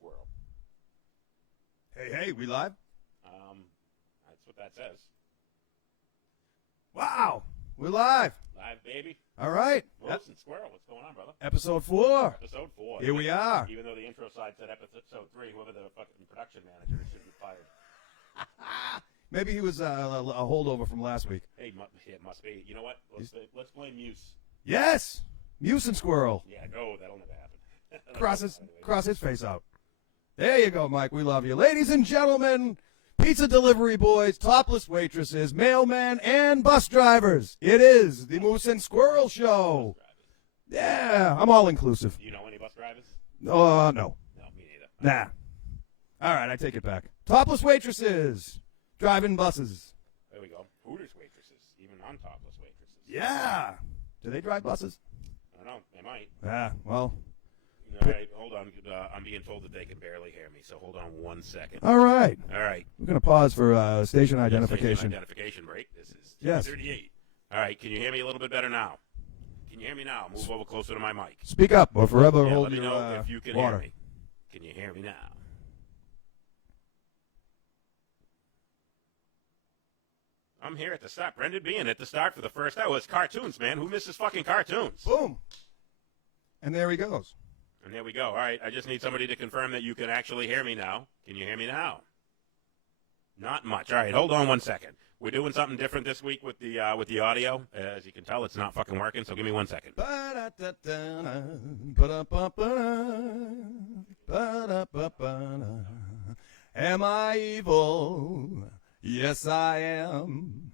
Squirrel. Hey, we live? That's what that says. Wow, we're live. Live, baby. All right. Wilson Squirrel, what's going on, brother? Episode 4. Episode 4. Here we are. Even though the intro side said episode 3, whoever the fucking production manager should be fired. Maybe he was a holdover from last week. Hey, it must be. You know what? Let's blame Muse. Yes, Muse and Squirrel. Yeah, no, that'll never happen. Cross his face out. There you go, Mike. We love you. Ladies and gentlemen, pizza delivery boys, topless waitresses, mailmen, and bus drivers. It is the Moose and Squirrel Show. Yeah, I'm all inclusive. Do you know any bus drivers? No. No, me neither. Nah. All right, I take it back. Topless waitresses, driving buses. There we go. Hooters waitresses, even non-topless waitresses. Yeah. Do they drive buses? I don't know. They might. Yeah, well. All right, hold on. I'm being told that they can barely hear me, so hold on 1 second. All right. All right. We're going to pause for station identification. Station identification break. This is Yes. 38. All right, can you hear me a little bit better now? Can you hear me now? Move over closer to my mic. Speak up or forever Yeah, hold let me your know if you can water. hear me. Can you hear me now? I'm here at the start. Brendan being at the start for the first hour. It's cartoons, man. Who misses fucking cartoons? Boom. And there he goes. And there we go. All right, I just need somebody to confirm that you can actually hear me now. Can you hear me now? Not much. All right, hold on 1 second. We're doing something different this week with the audio. As you can tell, it's not fucking working, so give me 1 second. Am I evil? Yes, I am.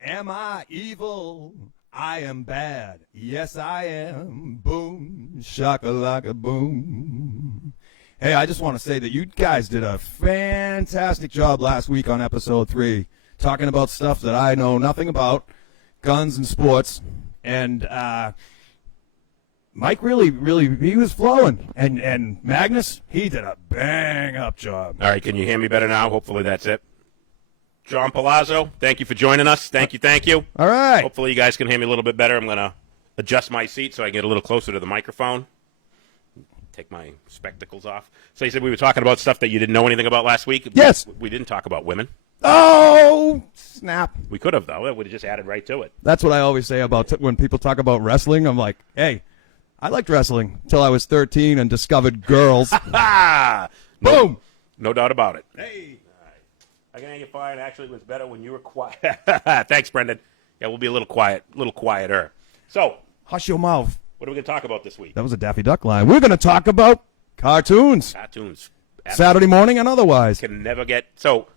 Am I evil? I am bad. Yes, I am. Boom, shakalaka, boom. Hey, I just want to say that you guys did a fantastic job last week on episode 3, talking about stuff that I know nothing about, guns and sports. And Mike really, he was flowing. And Magnus, he did a bang-up job. All right, can you hear me better now? Hopefully that's it. John Palazzo, thank you for joining us. Thank you. All right. Hopefully you guys can hear me a little bit better. I'm going to adjust my seat so I can get a little closer to the microphone. Take my spectacles off. So you said we were talking about stuff that you didn't know anything about last week? Yes. We didn't talk about women. Oh, snap. We could have, though. It would have just added right to it. That's what I always say about when people talk about wrestling. I'm like, hey, I liked wrestling until I was 13 and discovered girls. Ha! Boom. No doubt about it. Hey. I can hang it fine. Actually, it was better when you were quiet. Thanks, Brendan. Yeah, we'll be a little quieter. So, Hush your mouth. what are we going to talk about this week? That was a Daffy Duck line. We're going to talk about cartoons. Cartoons. Saturday morning and otherwise. Can never get... So,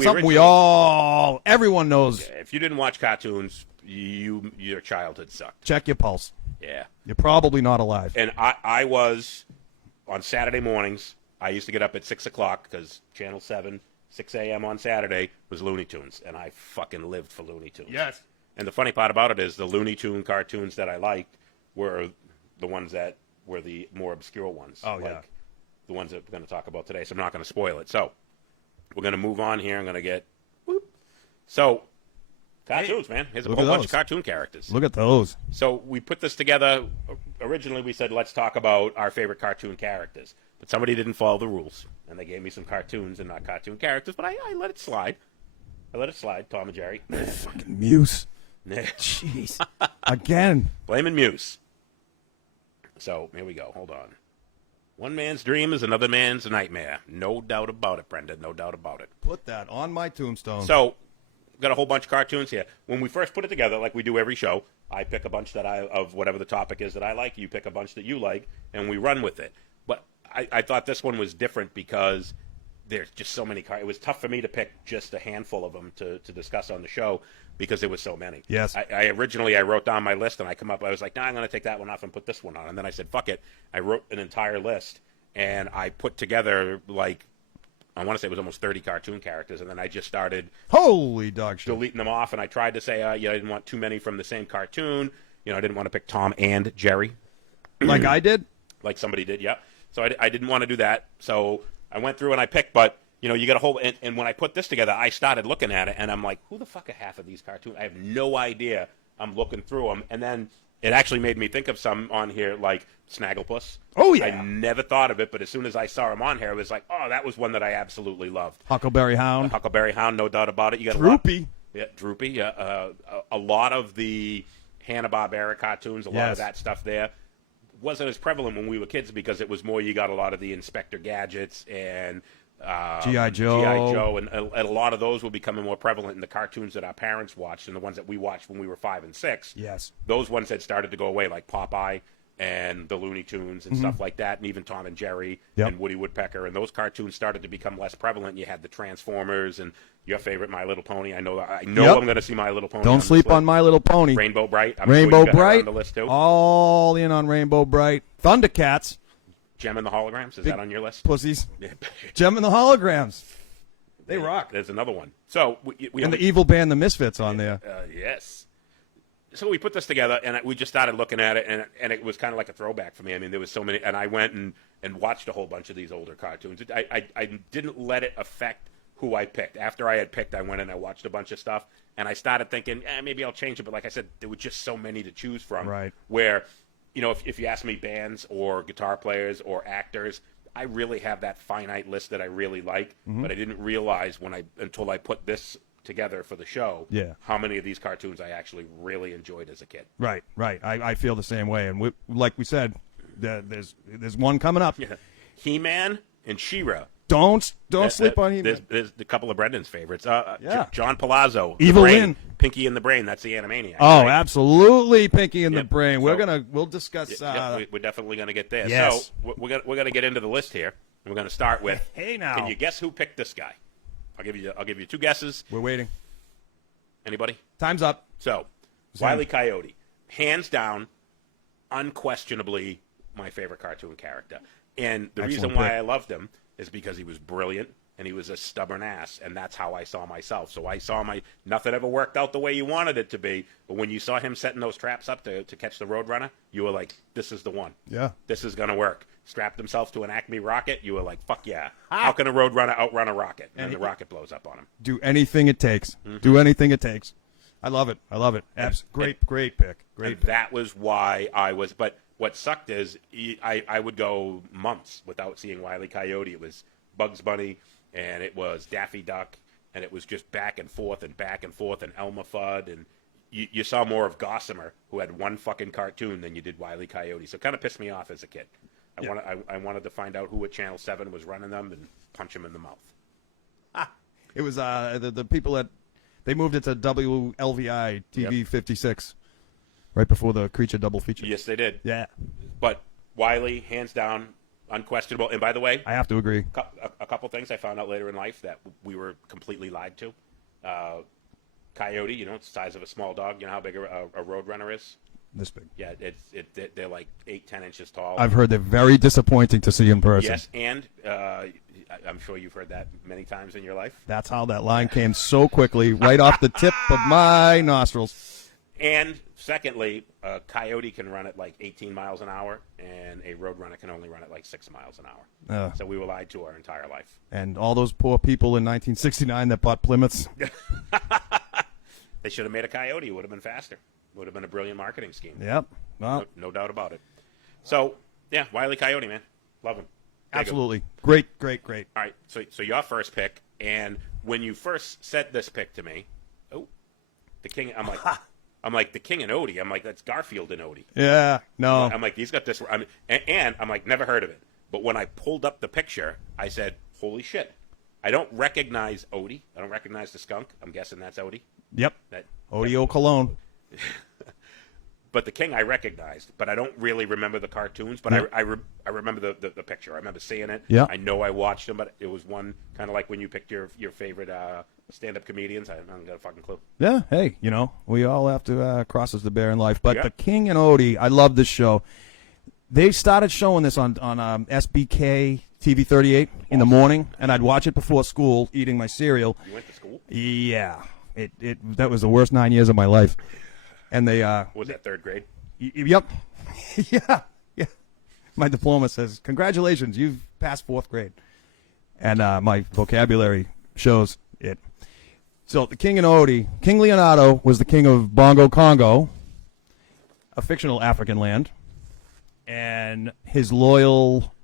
Something everyone knows. If you didn't watch cartoons, your childhood sucked. Check your pulse. Yeah. You're probably not alive. And I was, on Saturday mornings, I used to get up at 6 o'clock because Channel 7... 6 a.m. on Saturday was Looney Tunes, and I fucking lived for Looney Tunes. Yes. And the funny part about it is the Looney Tune cartoons that I liked were the ones that were the more obscure ones. Oh, yeah. Like the ones that we're going to talk about today, so I'm not going to spoil it. So we're going to move on here. I'm going to get... Whoop. So, cartoons, man. Here's a whole bunch of cartoon characters. Look at those. So we put this together. Originally, we said, let's talk about our favorite cartoon characters. But somebody didn't follow the rules, and they gave me some cartoons and not cartoon characters, but I let it slide. Tom and Jerry. Fucking Muse. Jeez. Again. Blaming Muse. So, here we go. Hold on. One man's dream is another man's nightmare. No doubt about it, Brendan. No doubt about it. Put that on my tombstone. So, got a whole bunch of cartoons here. When we first put it together, like we do every show, I pick a bunch of whatever the topic is that I like, you pick a bunch that you like, and we run with it. But I thought this one was different because there's just so many It was tough for me to pick just a handful of them to discuss on the show because there was so many. Yes. I originally wrote down my list, and I was like, I'm going to take that one off and put this one on. And then I said, fuck it. I wrote an entire list, and I put together, like, I want to say it was almost 30 cartoon characters, and then I just started holy dog shit. Deleting them off, and I tried to say, I didn't want too many from the same cartoon. I didn't want to pick Tom and Jerry. Like I did? Like somebody did, yeah. So I didn't want to do that. So I went through and I picked, but, you got a whole, and when I put this together, I started looking at it, and I'm like, who the fuck are half of these cartoons? I have no idea. I'm looking through them, and then It actually made me think of some on here like Snagglepuss. Oh, yeah. I never thought of it, but as soon as I saw him on here, I was like, oh, that was one that I absolutely loved. Huckleberry Hound. Huckleberry Hound, no doubt about it. You got Droopy. Droopy. Yeah, a lot of the Hanna-Barbera cartoons, a lot of that stuff there wasn't as prevalent when we were kids because it was more you got a lot of the Inspector Gadgets and G.I. Joe. And a lot of those were becoming more prevalent in the cartoons that our parents watched and the ones that we watched when we were 5 and 6. Yes. Those ones had started to go away, like Popeye and the Looney Tunes and stuff like that, and even Tom and Jerry and Woody Woodpecker. And those cartoons started to become less prevalent. You had the Transformers and your favorite My Little Pony. I know I'm going to see My Little Pony. Don't sleep on My Little Pony. Rainbow Bright. Rainbow sure Bright. On the list too. All in on Rainbow Bright. Thundercats. Gem and the Holograms. Is that on your list? Pussies. Gem and the Holograms. They rock. There's another one. So we and the evil band, the Misfits, on there. Yes. So we put this together, and we just started looking at it, and it was kind of like a throwback for me. I mean, there was so many, and I went and watched a whole bunch of these older cartoons. I didn't let it affect who I picked. After I had picked, I went and I watched a bunch of stuff, and I started thinking, maybe I'll change it. But like I said, there were just so many to choose from. Right. Where, if you ask me bands or guitar players or actors, I really have that finite list that I really like, but I didn't realize until I put this together for the show, how many of these cartoons I actually really enjoyed as a kid. Right. I feel the same way, and like we said, there's one coming up. Yeah. He-Man and She-Ra. Don't sleep on He-Man. There's a couple of Brendan's favorites. John Palazzo, Evil Lynn, Pinky and the Brain. That's the Animaniac. Oh, right? Absolutely, Pinky and the Brain. We'll discuss. We're definitely gonna get there. Yes. So we're gonna get into the list here. We're gonna start with. Hey now. Can you guess who picked this guy? I'll give you two guesses. We're waiting. Anybody? Time's up. So, Wile E. Coyote, hands down, unquestionably my favorite cartoon character. And the reason why I loved him is because he was brilliant and he was a stubborn ass, and that's how I saw myself. So I saw nothing ever worked out the way you wanted it to be, but when you saw him setting those traps up to catch the Roadrunner, you were like, this is the one. Yeah. This is going to work. Strapped himself to an Acme rocket, you were like, fuck yeah. How can a Roadrunner outrun a rocket? And the rocket blows up on him. Do anything it takes. Do anything it takes. I love it. Great pick. Great pick. That was why I was, but what sucked is I would go months without seeing Wile E. Coyote. It was Bugs Bunny, and it was Daffy Duck, and it was just back and forth, and Elmer Fudd, and you saw more of Gossamer, who had one fucking cartoon, than you did Wile E. Coyote. So it kind of pissed me off as a kid. I wanted to find out who at Channel 7 was running them and punch him in the mouth. It was the people that they moved it to WLVI TV 56 right before the Creature double feature. Yes, they did. Yeah. But Wiley, hands down, unquestionable. And by the way, I have to agree. A couple things I found out later in life that we were completely lied to. Coyote, it's the size of a small dog. You know how big a Roadrunner is? This big. Yeah, they're like 8-10 inches tall. I've heard they're very disappointing to see in person. Yes, and I'm sure you've heard that many times in your life. That's how that line came so quickly, right off the tip of my nostrils. And secondly, a Coyote can run at like 18 miles an hour, and a Roadrunner can only run at like 6 miles an hour. So we were lied to our entire life. And all those poor people in 1969 that bought Plymouths. They should have made a Coyote. It would have been faster. Would have been a brilliant marketing scheme. Yep. Well, no doubt about it. So, yeah, Wile E. Coyote, man. Love him. Absolutely. Great. All right, so your first pick, and when you first said this pick to me, the King, I'm like, the King and Odie. I'm like, that's Garfield and Odie. Yeah, no. I'm like, he's got this, and I'm like, never heard of it. But when I pulled up the picture, I said, holy shit. I don't recognize Odie. I don't recognize the skunk. I'm guessing that's Odie. Yep. Odie O'Cologne. But the King I recognized, but I don't really remember the cartoons. But I remember the picture. I remember seeing it. Yeah. I know I watched them, but it was one kind of like when you picked your favorite stand-up comedians. I haven't got a fucking clue. Yeah, hey, we all have to crosses to bear in life. But the King and Odie, I love this show. They started showing this on SBK TV 38 in the morning, and I'd watch it before school, eating my cereal. You went to school? Yeah. That was the worst 9 years of my life. And they was that third grade? Yep. Yeah. My diploma says, "Congratulations, you've passed fourth grade." And my vocabulary shows it. So the King and Odie, King Leonardo was the king of Bongo Congo, a fictional African land, and his loyal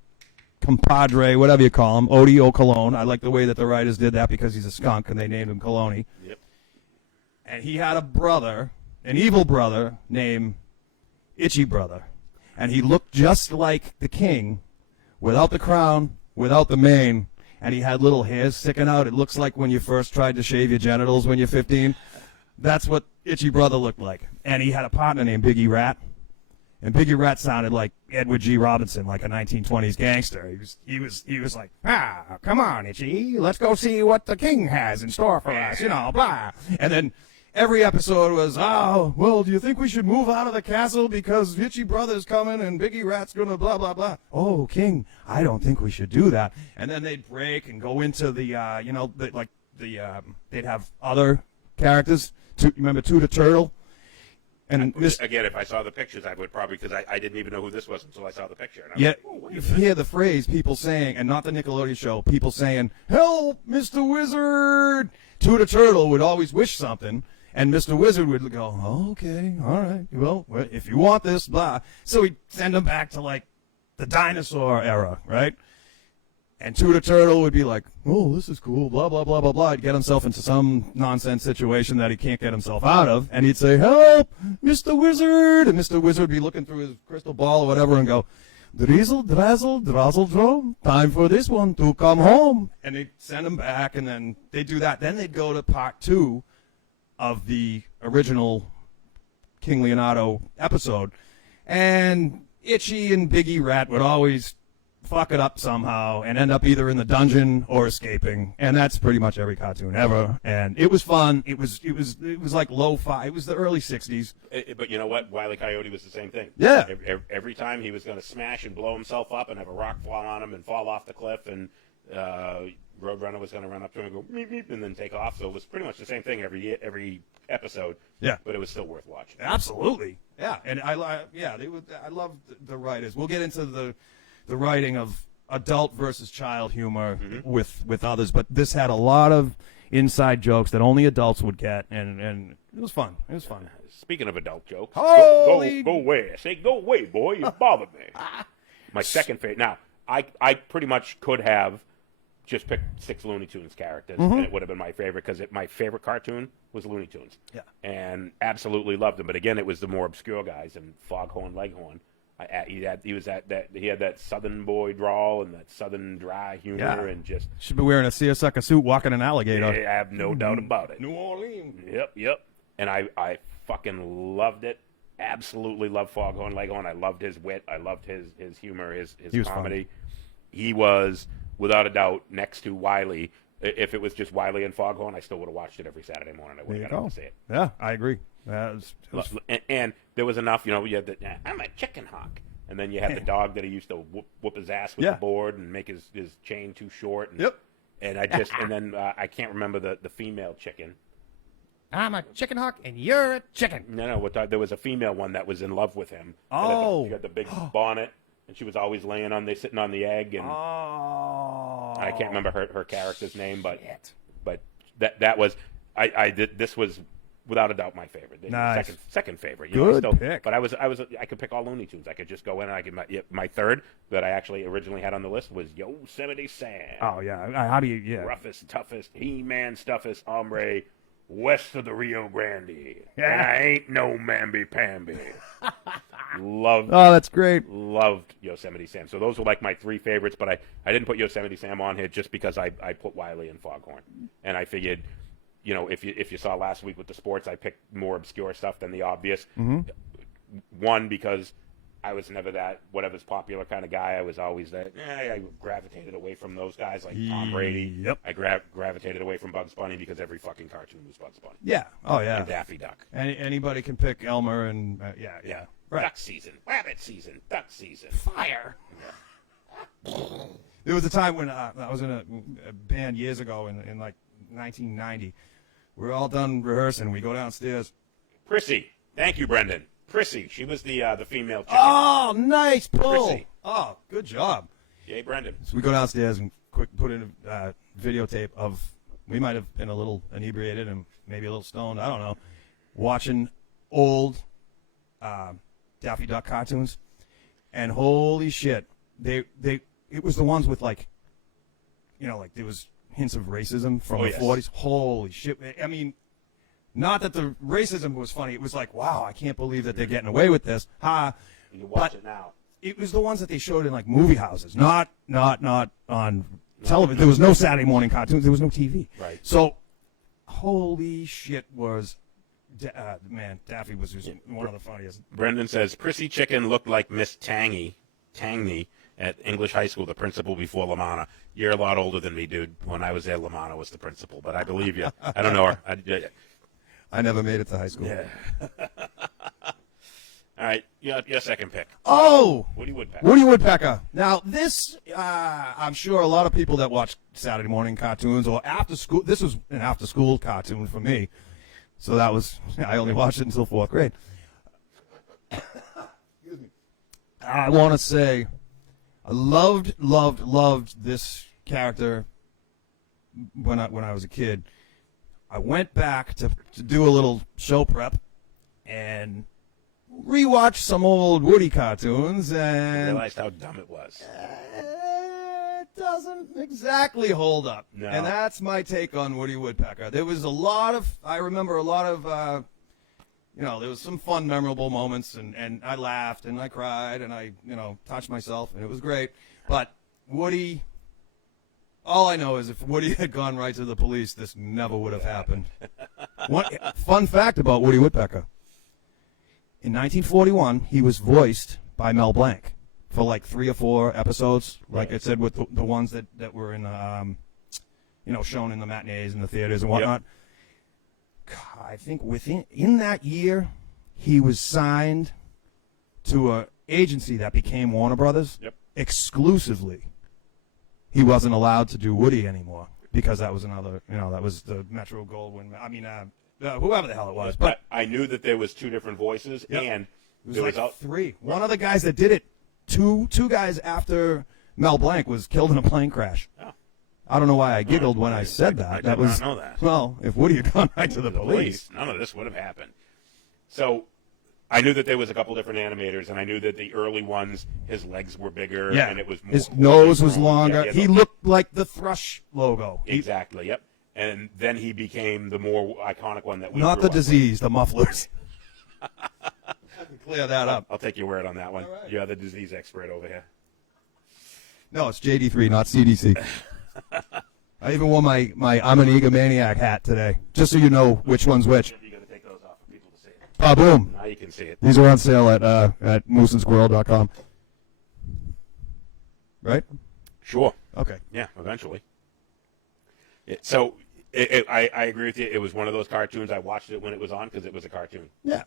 compadre, whatever you call him, Odie O'Cologne. I like the way that the writers did that because he's a skunk and they named him Coloni. Yep. And he had a brother, an evil brother named Itchy Brother. And he looked just like the king, without the crown, without the mane, and he had little hairs sticking out. It looks like when you first tried to shave your genitals when you're 15. That's what Itchy Brother looked like. And he had a partner named Biggie Rat. And Biggie Rat sounded like Edward G. Robinson, like a 1920s gangster. He was like, come on, Itchy, let's go see what the king has in store for us, blah. And then every episode was, oh, well, do you think we should move out of the castle because Itchy Brother's coming and Biggie Rat's gonna blah, blah, blah. Oh, King, I don't think we should do that. And then they'd break and go into the, they'd have other characters. Remember Tutor Turtle? And again, if I saw the pictures, I would probably, because I didn't even know who this was until I saw the picture. And yeah, like, oh, you hear the phrase people saying, and not the Nickelodeon show, people saying, help, Mr. Wizard. Tutor Turtle would always wish something, and Mr. Wizard would go, oh, okay, all right, well, if you want this, blah. So he'd send him back to, like, the dinosaur era, right? And Tutor Turtle would be like, oh, this is cool, blah, blah, blah, blah, blah. He'd get himself into some nonsense situation that he can't get himself out of. And he'd say, help, Mr. Wizard. And Mr. Wizard would be looking through his crystal ball or whatever and go, drizzle, drazzle, drazzle, dro, time for this one to come home. And they'd send him back, and then they'd do that. Then they'd go to part 2 of the original King Leonardo episode. And Itchy and Biggie Rat would always fuck it up somehow and end up either in the dungeon or escaping, and that's pretty much every cartoon ever. And it was fun. It was like lo-fi. It was the early '60s. But you know what? Wile E. Coyote was the same thing. Yeah. Every time he was going to smash and blow himself up and have a rock fall on him and fall off the cliff, and Roadrunner was going to run up to him and go meep meep and then take off. So it was pretty much the same thing every episode. Yeah. But it was still worth watching. Absolutely. Yeah. And I love the writers. We'll get into the writing of adult versus child humor with others, but this had a lot of inside jokes that only adults would get, and it was fun. It was fun. Speaking of adult jokes, Holy... go away. I say go away, boy. You bother me. My second favorite. Now, I pretty much could have just picked 6 Looney Tunes characters, and it would have been my favorite, because my favorite cartoon was Looney Tunes. Yeah. And absolutely loved them. But again, it was the more obscure guys, and Foghorn Leghorn. He had that Southern boy drawl and that Southern dry humor, and just should be wearing a seersucker suit, walking an alligator. I have no doubt about it. New Orleans. Yep. And I fucking loved it. Absolutely loved Foghorn Leghorn. I loved his wit. I loved his humor, his comedy. Fun. He was, without a doubt, next to Wiley. If it was just Wiley and Foghorn, I still would have watched it every Saturday morning. I would have got to see it. Yeah, I agree. And there was enough, you had the, I'm a chicken hawk. And then you had the dog that he used to whoop his ass with the board and make his chain too short. And, and then I can't remember the female chicken. I'm a chicken hawk and you're a chicken. No, there was a female one that was in love with him. Oh. She had the big bonnet, and she was always sitting on the egg. And I can't remember her character's name, but that was, this was without a doubt my favorite. Nice. Second favorite. Good pick. But I could pick all Looney Tunes. I could just go in and my third that I actually originally had on the list was Yosemite Sam. Oh yeah. How do you? Yeah. Roughest, toughest, He-Man, stuffest hombre west of the Rio Grande. And I ain't no mamby-pamby. Loved. Oh, that's great. Loved Yosemite Sam. So those were like my 3 favorites, but I didn't put Yosemite Sam on here just because I put Wiley and Foghorn. And I figured, if you saw last week with the sports, I picked more obscure stuff than the obvious. One, because I was never that whatever's popular kind of guy. I was always that. I gravitated away from those guys like Tom Brady. Yep. I gravitated away from Bugs Bunny because every fucking cartoon was Bugs Bunny. Yeah. Oh yeah. And Daffy Duck. Anybody can pick Elmer and yeah. Right. Duck season, rabbit season, duck season, fire. There was a time when I was in a band years ago in like 1990. We were all done rehearsing. We go downstairs. Prissy. Thank you, Brendan. Prissy. She was the female chicken. Oh, nice pull. Prissy. Oh, good job. Yay, Brendan. So we go downstairs and put in a videotape of, we might have been a little inebriated and maybe a little stoned, I don't know, watching old Daffy Duck cartoons, and holy shit, it was the ones with like, like there was hints of racism from the 40s. Holy shit! I mean, not that the racism was funny. It was like, wow, I can't believe that they're getting away with this. Ha! You can watch it now. It was the ones that they showed in like movie houses, not on television. There was no Saturday morning cartoons. There was no TV. Right. So, holy shit, was Daffy was just one of the funniest. Brendan says Prissy Chicken looked like Miss Tangy at English High School, the principal before Lamanna. You're a lot older than me, dude. When I was there, Lamanna was the principal, but I believe you. I don't know her. I never made it to high school. Yeah. All right, your second pick. Oh! Woody Woodpecker. Woody Woodpecker. Now, this, I'm sure a lot of people that watch Saturday morning cartoons or after school, this was an after-school cartoon for me. So that was, I only watched it until 4th grade. Excuse me. I want to say, I loved this character when I was a kid. I went back to do a little show prep and rewatched some old Woody cartoons and realized how dumb it was. It doesn't exactly hold up. No. And that's my take on Woody Woodpecker. There was I remember a lot of, there was some fun, memorable moments, and I laughed and I cried and I, touched myself and it was great. But Woody, all I know is if Woody had gone right to the police, this never would have happened. One fun fact about Woody Woodpecker. In 1941, he was voiced by Mel Blanc for like 3 or 4 episodes, like I said, with the ones that were in, shown in the matinees and the theaters and whatnot. Yep. I think in that year, he was signed to an agency that became Warner Brothers exclusively. He wasn't allowed to do Woody anymore because that was another, that was the Metro Goldwyn. I mean, whoever the hell it was. But I knew that there was 2 different voices, and it was like 3. One of the guys that did it, two guys after Mel Blanc was killed in a plane crash. Oh. I don't know why I giggled when I said that. I did not know that. Well, if Woody had gone right to the police, none of this would have happened. So I knew that there was a couple different animators, and I knew that the early ones, his legs were bigger, and it was more. His nose was longer. Yeah, he looked like the Thrush logo. Exactly. Yep. And then he became the more iconic one that we not grew the up disease, with. The mufflers. Clear that up. I'll take your word on that one. Right. You're the disease expert over here. No, it's JD3, not CDC. I even wore my I'm an egomaniac hat today, just so you know which one's which. You got to take those off for people to see it. Boom. Now you can see it. These are on sale at mooseandsquirrel.com. Right? Sure. Okay. Yeah, eventually. So I agree with you. It was one of those cartoons. I watched it when it was on because it was a cartoon. Yeah.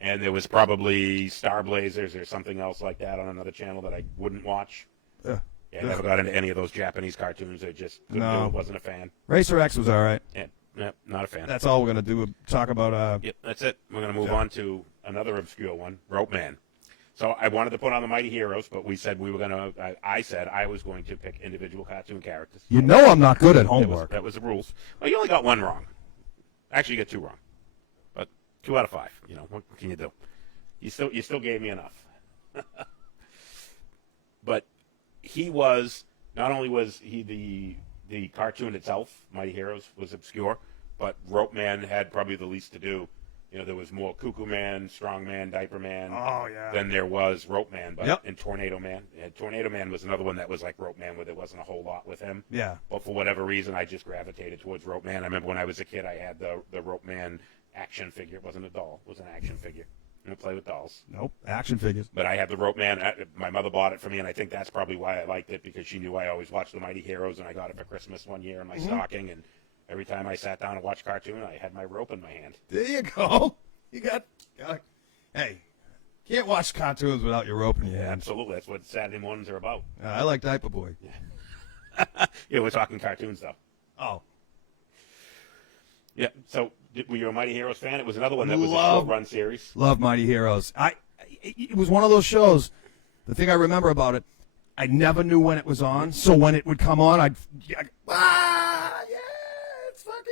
And there was probably Star Blazers or something else like that on another channel that I wouldn't watch. Yeah, I never got into any of those Japanese cartoons. I just couldn't do it. Wasn't a fan. Racer X was all right. Yeah, not a fan. That's all we're going to do. Talk about... Yep, that's it. We're going to move on to another obscure one, Rope Man. So I wanted to put on the Mighty Heroes, but we said we were going to... I said I was going to pick individual cartoon characters. You know I'm not good at homework. That was the rules. Well, you only got 1 wrong. Actually, you got 2 wrong. But 2 out of 5. What can you do? You still gave me enough. But he was... Not only was he the cartoon itself, Mighty Heroes, was obscure, but Rope Man had probably the least to do. There was more Cuckoo Man, Strong Man, Diaper Man than there was Rope Man. But and Tornado Man. Tornado Man was another one that was like Rope Man, where there wasn't a whole lot with him. Yeah. But for whatever reason, I just gravitated towards Rope Man. I remember when I was a kid, I had the Rope Man action figure. It wasn't a doll. It was an action figure. I don't play with dolls. Nope, action figures. But I had the Rope Man. My mother bought it for me, and I think that's probably why I liked it, because she knew I always watched the Mighty Heroes, and I got it for Christmas one year in my stocking, and every time I sat down and watched cartoon, I had my rope in my hand. There you go. You got hey, can't watch cartoons without your rope in your hand. Absolutely. That's what Saturday mornings are about. I like Diaper Boy. Yeah, we're talking cartoons, though. Oh. Yeah, so were you a Mighty Heroes fan? It was another one that was a short-run series. Love Mighty Heroes. It was one of those shows, the thing I remember about it, I never knew when it was on, so when it would come on, it's fucking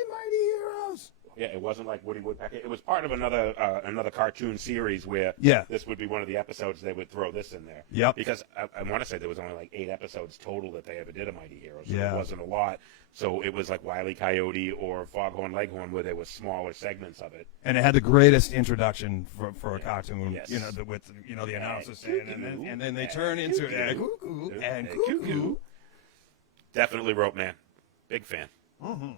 Mighty Heroes. Yeah, it wasn't like Woody Woodpecker. It was part of another cartoon series where Yeah. this would be one of the episodes. They would throw this in there. Yep. Because I want to say there was only like 8 episodes total that they ever did of Mighty Heroes. So Yeah. it wasn't a lot. So it was like Wile E. Coyote or Foghorn Leghorn, where there was smaller segments of it. And it had the greatest introduction for a cartoon, Yes. with the announcer saying, and then they turn into cuckoo and cuckoo. Definitely Rope Man. Big fan. Mm-hmm.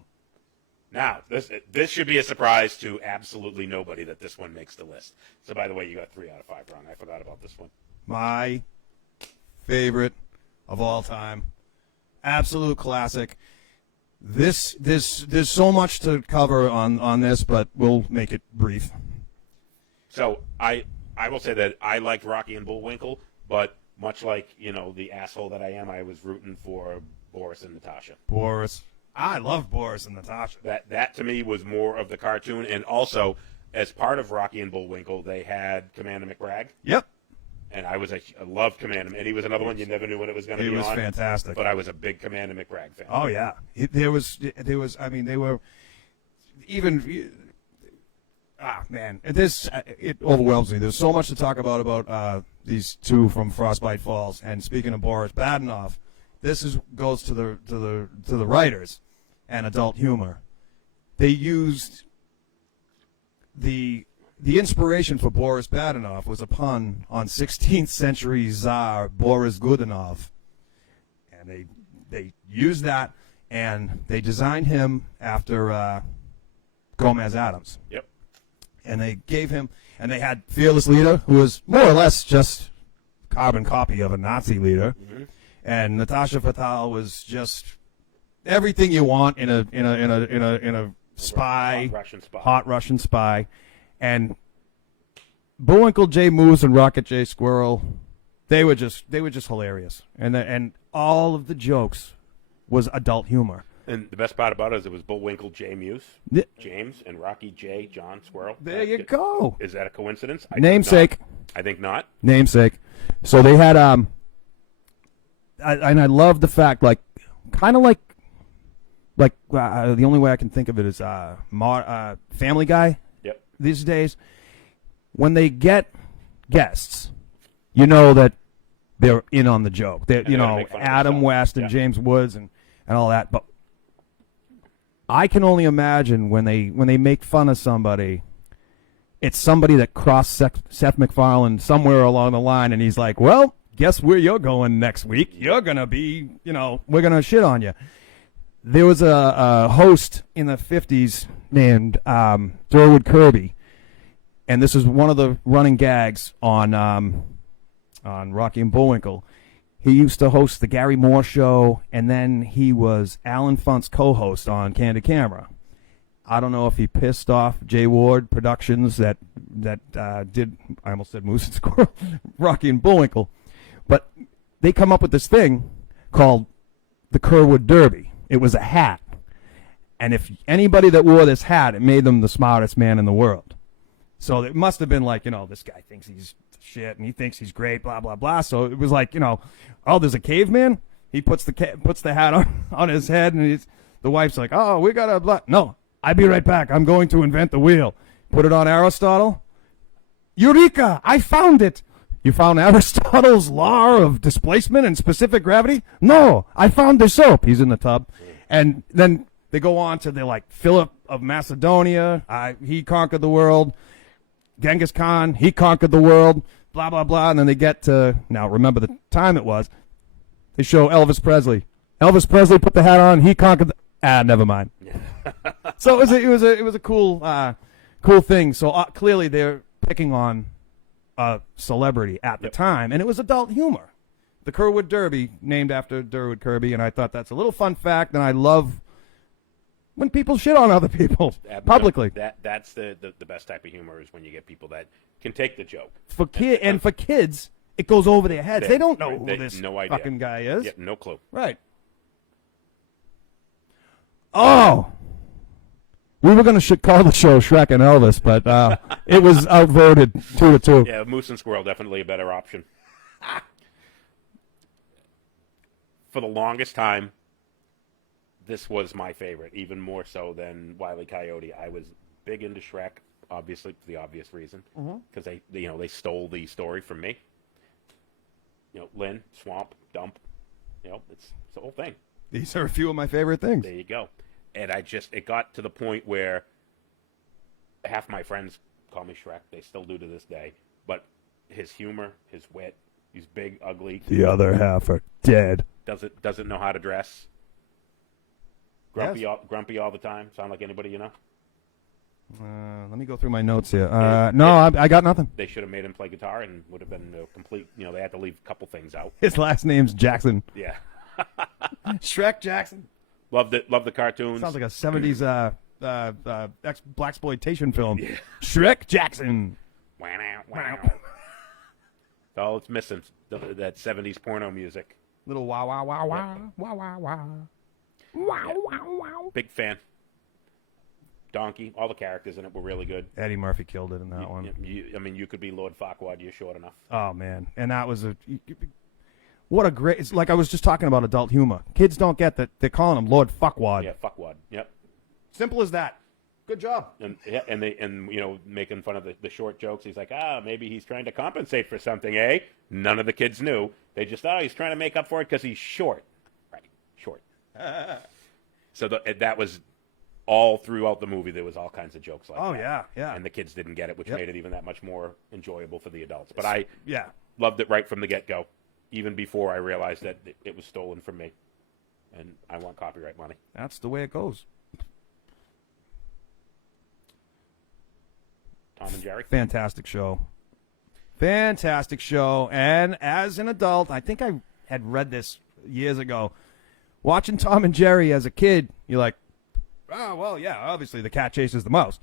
Now, this should be a surprise to absolutely nobody that this one makes the list. So, by the way, you got 3 out of 5 wrong. I forgot about this one. My favorite of all time, absolute classic. There's so much to cover on this, but we'll make it brief. So, I will say that I liked Rocky and Bullwinkle, but much like, the asshole that I am, I was rooting for Boris and Natasha. Boris. I love Boris and Natasha. That to me was more of the cartoon, and also as part of Rocky and Bullwinkle, they had Commander McBragg. Yep. And I loved Commander, and he was another one you never knew when it was going to be on. He was fantastic. But I was a big Commander McBragg fan. Oh yeah, there was. I mean, they were even. Man, it overwhelms me. There's so much to talk about these two from Frostbite Falls. And speaking of Boris Badenov, this goes to the writers and adult humor. They used the inspiration for Boris Badenov was a pun on 16th century Tsar Boris Godunov, and they used that, and they designed him after Gomez Adams. Yep. And they gave him, and they had Fearless Leader, who was more or less just carbon copy of a Nazi leader, and Natasha Fatale was just everything you want in a spy, hot Russian spy. And Bullwinkle J. Moose and Rocket J. Squirrel, they were just hilarious, and all of the jokes was adult humor. And the best part about it is it was Bullwinkle J. Muse, James, and Rocky J. John Squirrel. There you go. Is that a coincidence? Namesake. I think not. Namesake. So they had and I love the fact, kind of like the only way I can think of it is Family Guy. Yep. These days, when they get guests, you know that they're in on the joke. Adam West and James Woods and all that. But I can only imagine when they make fun of somebody, it's somebody that crossed Seth MacFarlane somewhere along the line, and he's like, well, guess where you're going next week? You're going to be, we're going to shit on you. There was a host in the 50s named Durwood Kirby, and this is one of the running gags on Rocky and Bullwinkle. He used to host the Gary Moore Show, and then he was Alan Funt's co-host on Candid Camera. I don't know if he pissed off Jay Ward Productions that did, I almost said Moose and Squirrel, Rocky and Bullwinkle, but they come up with this thing called the Kerwood Derby. It was a hat, and if anybody that wore this hat, it made them the smartest man in the world. So it must have been like, this guy thinks he's shit, and he thinks he's great, blah, blah, blah. So it was like, oh, there's a caveman? He puts the hat on his head, and the wife's like, oh, we got to blah. No, I'll be right back. I'm going to invent the wheel. Put it on Aristotle. Eureka! I found it. You found Aristotle's law of displacement and specific gravity? No, I found the soap. He's in the tub. And then they go on to, Philip of Macedonia. He conquered the world. Genghis Khan, he conquered the world, blah, blah, blah. And then they get to, now remember the time it was, they show Elvis Presley. Elvis Presley put the hat on, he conquered never mind. So it was a cool thing. So clearly they're picking on a celebrity at the time, and it was adult humor. The Kerwood Derby, named after Durwood Kirby, and I thought that's a little fun fact, and I love when people shit on other people publicly. That's the best type of humor is when you get people that can take the joke. For kids, it goes over their heads. They don't know who this fucking guy is. Yeah, no clue. Right. Oh, we were going to call the show Shrek and Elvis, but it was outvoted 2-2. Yeah, Moose and Squirrel, definitely a better option. For the longest time, this was my favorite, even more so than Wile E. Coyote. I was big into Shrek, obviously for the obvious reason, because they stole the story from me. Lynn, Swamp, Dump, it's the whole thing. These are a few of my favorite things. There you go. And it got to the point where half my friends call me Shrek. They still do to this day. But his humor, his wit, he's big, ugly. The other half are dead. Doesn't know how to dress. Grumpy, grumpy all the time. Sound like anybody you know? Let me go through my notes here. I got nothing. They should have made him play guitar and would have been a complete. They had to leave a couple things out. His last name's Jackson. Yeah. Shrek Jackson. Loved the cartoons. Sounds like a 70s blaxploitation film. Yeah. Shrek Jackson. Wow. All it's missing, that 70s porno music. Little wow, wow, wow, wow, wow, wow, wow. Wow, wow, wow. Big fan. Donkey, all the characters in it were really good. Eddie Murphy killed it in that one. You could be Lord Farquaad. You're short enough. Oh, man. And that was what a great, it's like I was just talking about adult humor. Kids don't get that they're calling him Lord Fuckwad. Yeah, Fuckwad. Yep. Simple as that. Good job. And making fun of the short jokes. He's like, maybe he's trying to compensate for something, eh? None of the kids knew. They just thought he's trying to make up for it because he's short. Right, short. So that was all throughout the movie. There was all kinds of jokes like that. Oh, yeah. And the kids didn't get it, which made it even that much more enjoyable for the adults. But I Yeah. loved it right from the get-go, even before I realized that it was stolen from me. And I want copyright money. That's the way it goes. Tom and Jerry. Fantastic show. And as an adult, I think I had read this years ago. Watching Tom and Jerry as a kid, you're like, oh, well, yeah, obviously the cat chases the mouse.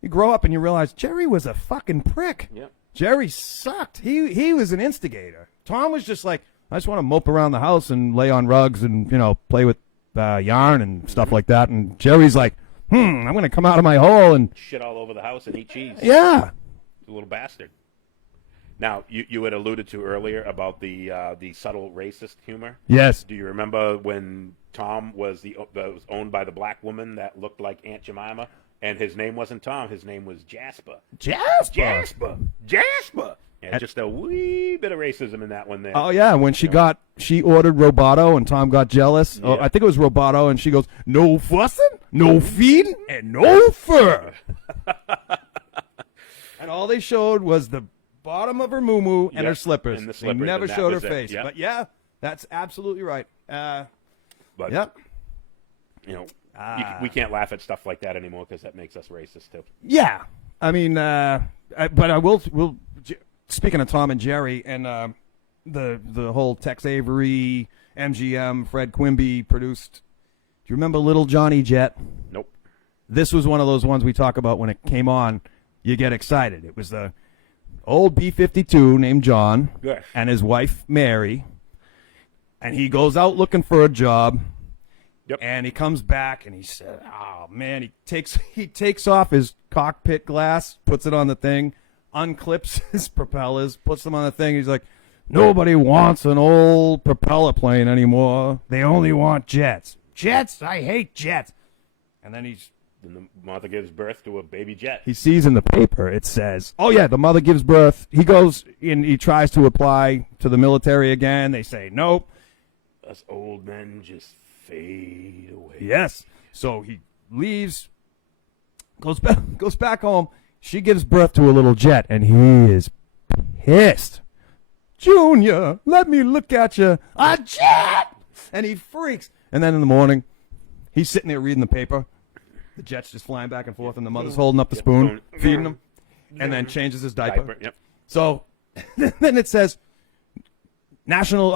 You grow up and you realize Jerry was a fucking prick. Yep. Jerry sucked. He was an instigator. Tom was just like, I just want to mope around the house and lay on rugs and, play with yarn and stuff like that. And Jerry's like, I'm going to come out of my hole and shit all over the house and eat cheese. Yeah. A little bastard. Now, you had alluded to earlier about the subtle racist humor. Yes. Do you remember when Tom was owned by the black woman that looked like Aunt Jemima, and his name wasn't Tom, his name was Jasper. Jasper. Yeah, just a wee bit of racism in that one there. Oh, yeah, when she ordered Roboto and Tom got jealous. Yeah. Oh, I think it was Roboto, and she goes, no fussing, no feeding, and no fur. And all they showed was the bottom of her muumuu and her slippers. And the They slippers, never and that showed her was it. face. Yep. But, yeah, that's absolutely right. But, yep. We can't laugh at stuff like that anymore because that makes us racist, too. Yeah. I mean, but I will speaking of Tom and Jerry and the whole Tex Avery, MGM, Fred Quimby produced, do you remember Little Johnny Jet? Nope. This was one of those ones we talk about when it came on, you get excited. It was the old B-52 named John and his wife Mary, and he goes out looking for a job. Yep. And he comes back and he said, "Oh man!" He takes off his cockpit glass, puts it on the thing, unclips his propellers, puts them on the thing. He's like, "Nobody wants an old propeller plane anymore. They only want jets. Jets, I hate jets." And then the mother gives birth to a baby jet. He sees in the paper it says, "Oh yeah, the mother gives birth." He goes and he tries to apply to the military again. They say nope. Us old men just fade away. Yes. So he leaves, goes back home. She gives birth to a little jet, and he is pissed. "Junior, let me look at you. A jet!" And he freaks. And then in the morning, he's sitting there reading the paper. The jet's just flying back and forth, and the mother's holding up the spoon, feeding him, and then changes his diaper. Yep. So then it says, national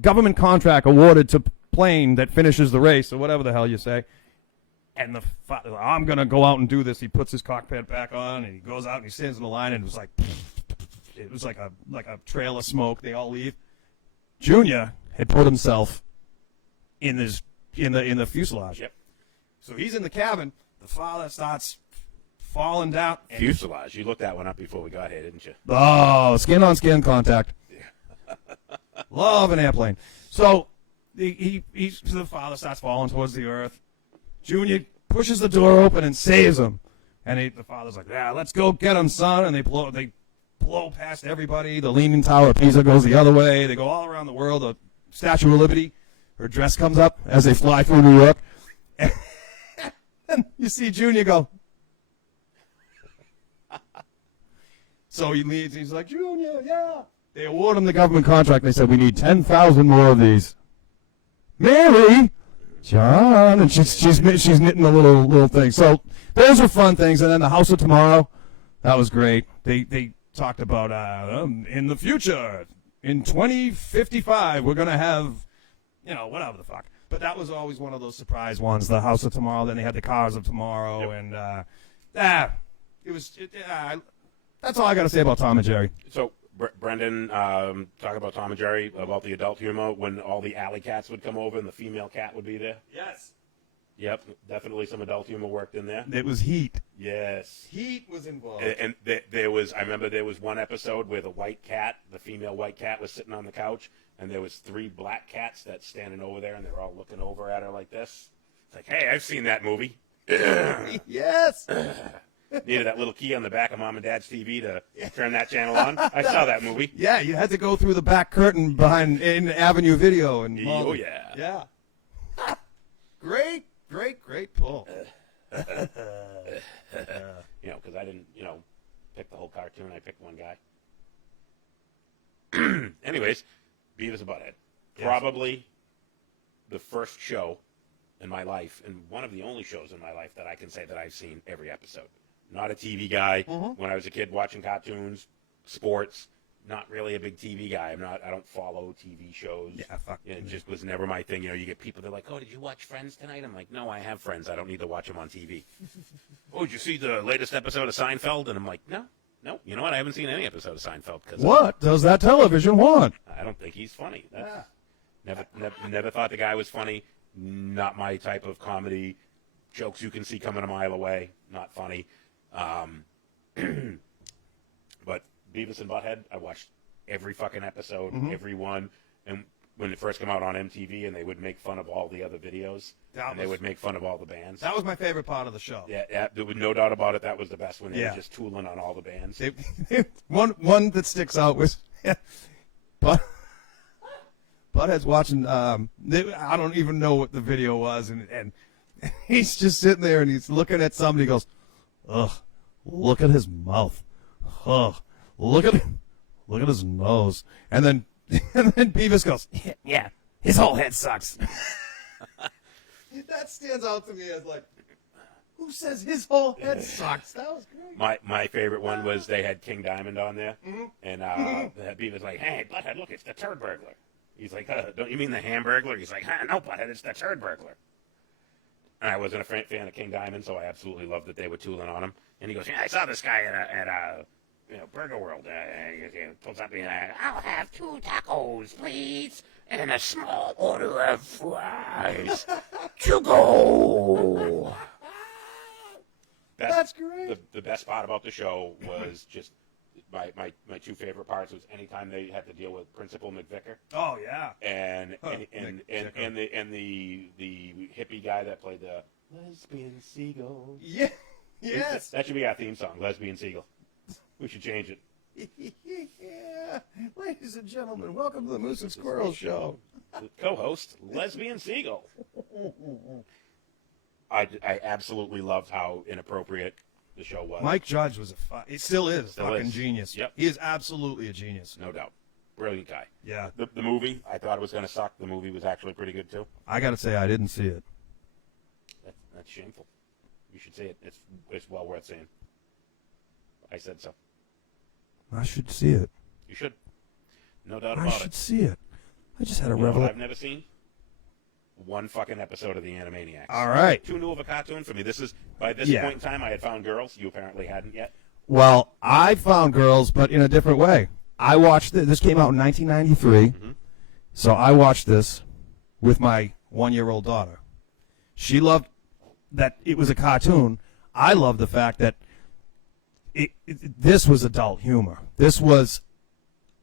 government contract awarded to plane that finishes the race, or whatever the hell you say. And I'm going to go out and do this. He puts his cockpit back on, and he goes out and he stands in the line, and it was like a trail of smoke. They all leave. Junior had put himself in the fuselage. Yep. So he's in the cabin. The father starts falling down. Fuselage. You looked that one up before we got here, didn't you? Oh, skin-on-skin contact. Love an airplane. So the father starts falling towards the earth. Junior pushes the door open and saves him. And the father's like, yeah, let's go get him, son. And they blow past everybody. The Leaning Tower of Pisa goes the other way. They go all around the world. The Statue of Liberty, her dress comes up as they fly through New York. And you see Junior go. So he leads. He's like, Junior, yeah. They award him the government contract. They said, we need 10,000 more of these. Mary, John, and she's knitting a little thing. So those are fun things. And then the House of Tomorrow, that was great. They talked about in the future, in 2055, we're gonna have, whatever the fuck. But that was always one of those surprise ones. The House of Tomorrow. Then they had the Cars of Tomorrow, yep. And it was. That's all I got to say about Tom and Jerry. So, Brendan, talk about Tom and Jerry, about the adult humor, when all the alley cats would come over and the female cat would be there. Yes. Yep, definitely some adult humor worked in there. It was heat. Yes. Heat was involved. And I remember there was one episode where the female white cat was sitting on the couch, and there was 3 black cats that's standing over there, and they're all looking over at her like this. It's like, hey, I've seen that movie. Yes. Needed that little key on the back of Mom and Dad's TV to turn that channel on. I saw that movie. Yeah, you had to go through the back curtain behind in Avenue Video. Oh, yeah. Yeah. Great pull. Because I didn't, pick the whole cartoon. I picked one guy. Anyways, Beavis and Butthead. Yes. Probably the first show in my life, and one of the only shows in my life that I can say that I've seen every episode. Not a TV guy. Mm-hmm. When I was a kid watching cartoons, sports, not really a big TV guy. I don't follow TV shows. Yeah, fuck. It just was never my thing. You get people that are like, oh, did you watch Friends tonight? I'm like, no, I have Friends. I don't need to watch them on TV. Oh, did you see the latest episode of Seinfeld? And I'm like, no. You know what? I haven't seen any episode of Seinfeld. What does that television want? I don't think he's funny. Never thought the guy was funny. Not my type of comedy. Jokes you can see coming a mile away. Not funny. But Beavis and Butthead, I watched every fucking episode, every one. And when it first came out on MTV, and they would make fun of all the other videos, they would make fun of all the bands. That was my favorite part of the show. Yeah, there was no doubt about it. That was the best one. They were just tooling on all the bands. One that sticks out was, Butthead's watching. I don't even know what the video was, and he's just sitting there and he's looking at somebody. He goes, "Ugh, look at his mouth. Ugh, look at his nose." And then Beavis goes, "Yeah, his whole head sucks." That stands out to me as like, who says his whole head sucks? That was great. My favorite one was they had King Diamond on there, and Beavis was like, "Hey, Butthead, look, it's the turd burglar." He's like, don't you mean the Hamburglar? He's like, no, Butthead, it's the turd burglar. And I wasn't a fan of King Diamond, so I absolutely loved that they were tooling on him. And he goes, yeah, I saw this guy at Burger World. He pulls up and I'll have 2 tacos, please, and a small order of fries to go. That's great. The best part about the show was just my 2 favorite parts was anytime they had to deal with Principal McVicker. Oh yeah. And the hippie guy that played the lesbian seagull. Yeah. Yes. That should be our theme song, Lesbian Seagull. We should change it. Yeah. Ladies and gentlemen, welcome to the Moose and Squirrel Show. The co-host, Lesbian Seagull. I absolutely loved how inappropriate the show was. Mike Judge was he still is a fucking genius. Yep. He is absolutely a genius. No doubt. Brilliant guy. Yeah. The movie, I thought it was going to suck. The movie was actually pretty good, too. I got to say, I didn't see it. That's shameful. You should see it. It's well worth seeing. I said so. I should see it. You should. No doubt about it. I should see it. I just had a You know what revelation. I've never seen? One fucking episode of the Animaniacs. All right. Too new of a cartoon for me. By this point in time, I had found Girls. You apparently hadn't yet. Well, I found Girls, but in a different way. I watched this came out in 1993, so I watched this with my 1-year-old daughter. She loved that it was a cartoon. I loved the fact that this was adult humor. This was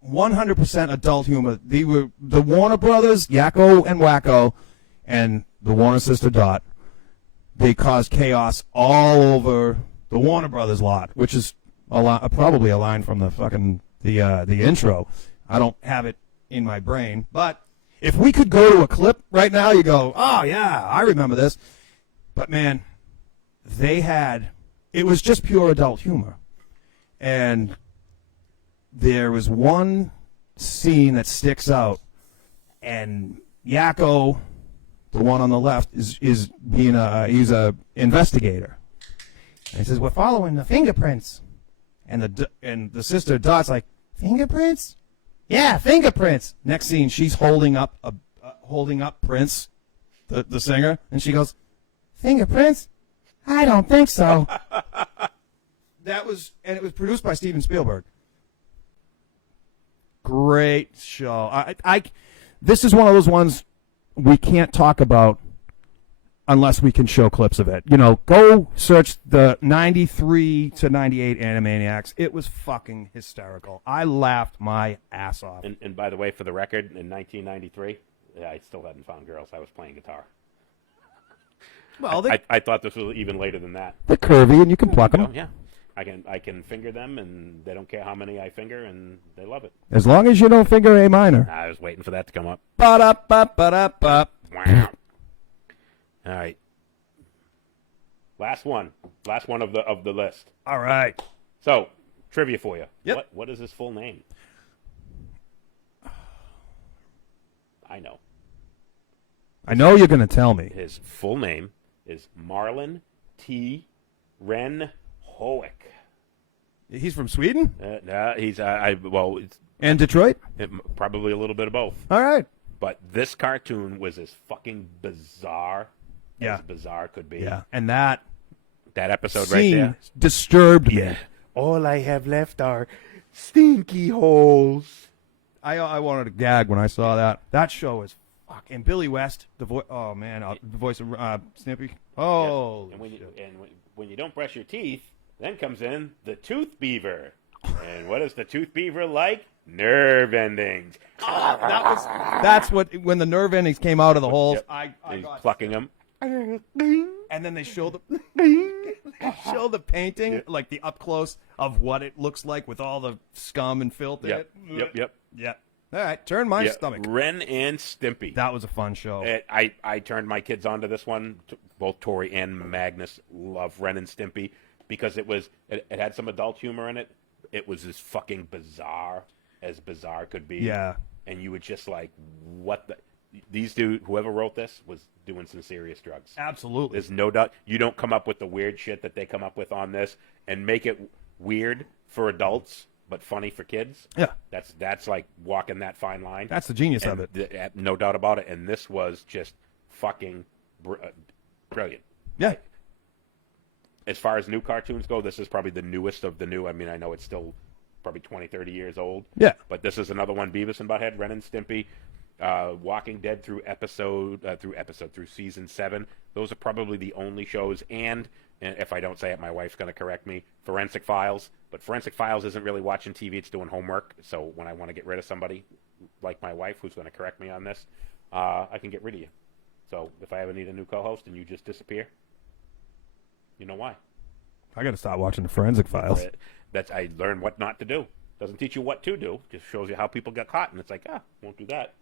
100% adult humor. They were the Warner Brothers, Yakko and Wacko, and the Warner sister Dot. They caused chaos all over the Warner Brothers lot, which is probably a line from the fucking the intro. I don't have it in my brain, but if we could go to a clip right now, you go, oh yeah, I remember this. But man, it was just pure adult humor, and there was one scene that sticks out, and Yakko, the one on the left, is being he's a investigator. And he says, "We're following the fingerprints," and the sister Dot's like, "Fingerprints? Yeah, fingerprints." Next scene, she's holding up Prince, the singer, and she goes, "Fingerprints? I don't think so." And it was produced by Steven Spielberg. Great show. This is one of those ones we can't talk about unless we can show clips of it. Go search the 93 to 98 Animaniacs. It was fucking hysterical. I laughed my ass off. And by the way, for the record, in 1993, I still hadn't found girls. I was playing guitar. Well, I thought this was even later than that. they're curvy and you can pluck them. Oh, yeah. I can finger them, and they don't care how many I finger, and they love it. As long as you don't finger A minor. I was waiting for that to come up. Ba-da-ba-ba-da-ba. Wow. All right. Last one of the list. All right. So, trivia for you. Yep. What is his full name? I know. I know you're going to tell me. His full name is Marlon T. Ren Hoek. He's from Sweden? He's And Detroit? Probably a little bit of both. All right. But this cartoon was as fucking bizarre Yeah. as bizarre could be. Yeah. And that episode right scene there. disturbed me. All I have left are stinky holes. I wanted to gag when I saw that. That show is fucking Billy West, the voice. Oh man, the voice of Snippy. Oh, yeah. And when you don't brush your teeth, then comes in the tooth beaver. And what is the tooth beaver like? Nerve endings. that's what when the nerve endings came out of the holes. Yep. I He's got plucking them. and then they show the painting, Yep. like the up close of what it looks like with all the scum and filth in Yep. it. Yep. Yeah. All right, turn my stomach. Ren and Stimpy. That was a fun show. I turned my kids onto this one. Both Tori and Magnus love Ren and Stimpy because it had some adult humor in it. It was as fucking bizarre as bizarre could be. Yeah. And you would just like, what the... These dudes, whoever wrote this, was doing some serious drugs. Absolutely. There's no doubt. You don't come up with the weird shit that they come up with on this and make it weird for adults but funny for kids. Yeah. That's like walking that fine line. That's the genius And of it. no doubt about it. And this was just fucking brilliant. Yeah. As far as new cartoons go, this is probably the newest of the new. I mean, I know it's still probably 20, 30 years old. Yeah. But this is another one, Beavis and Butthead, Ren and Stimpy, Walking Dead through season 7. Those are probably the only shows. And if I don't say it, my wife's going to correct me, Forensic Files. But Forensic Files isn't really watching TV, it's doing homework. So when I want to get rid of somebody like my wife who's going to correct me on this, I can get rid of you. So if I ever need a new co-host and you just disappear, you know why. I got to stop watching the Forensic Files. I learned what not to do. Doesn't teach you what to do, just shows you how people got caught. And it's like, won't do that.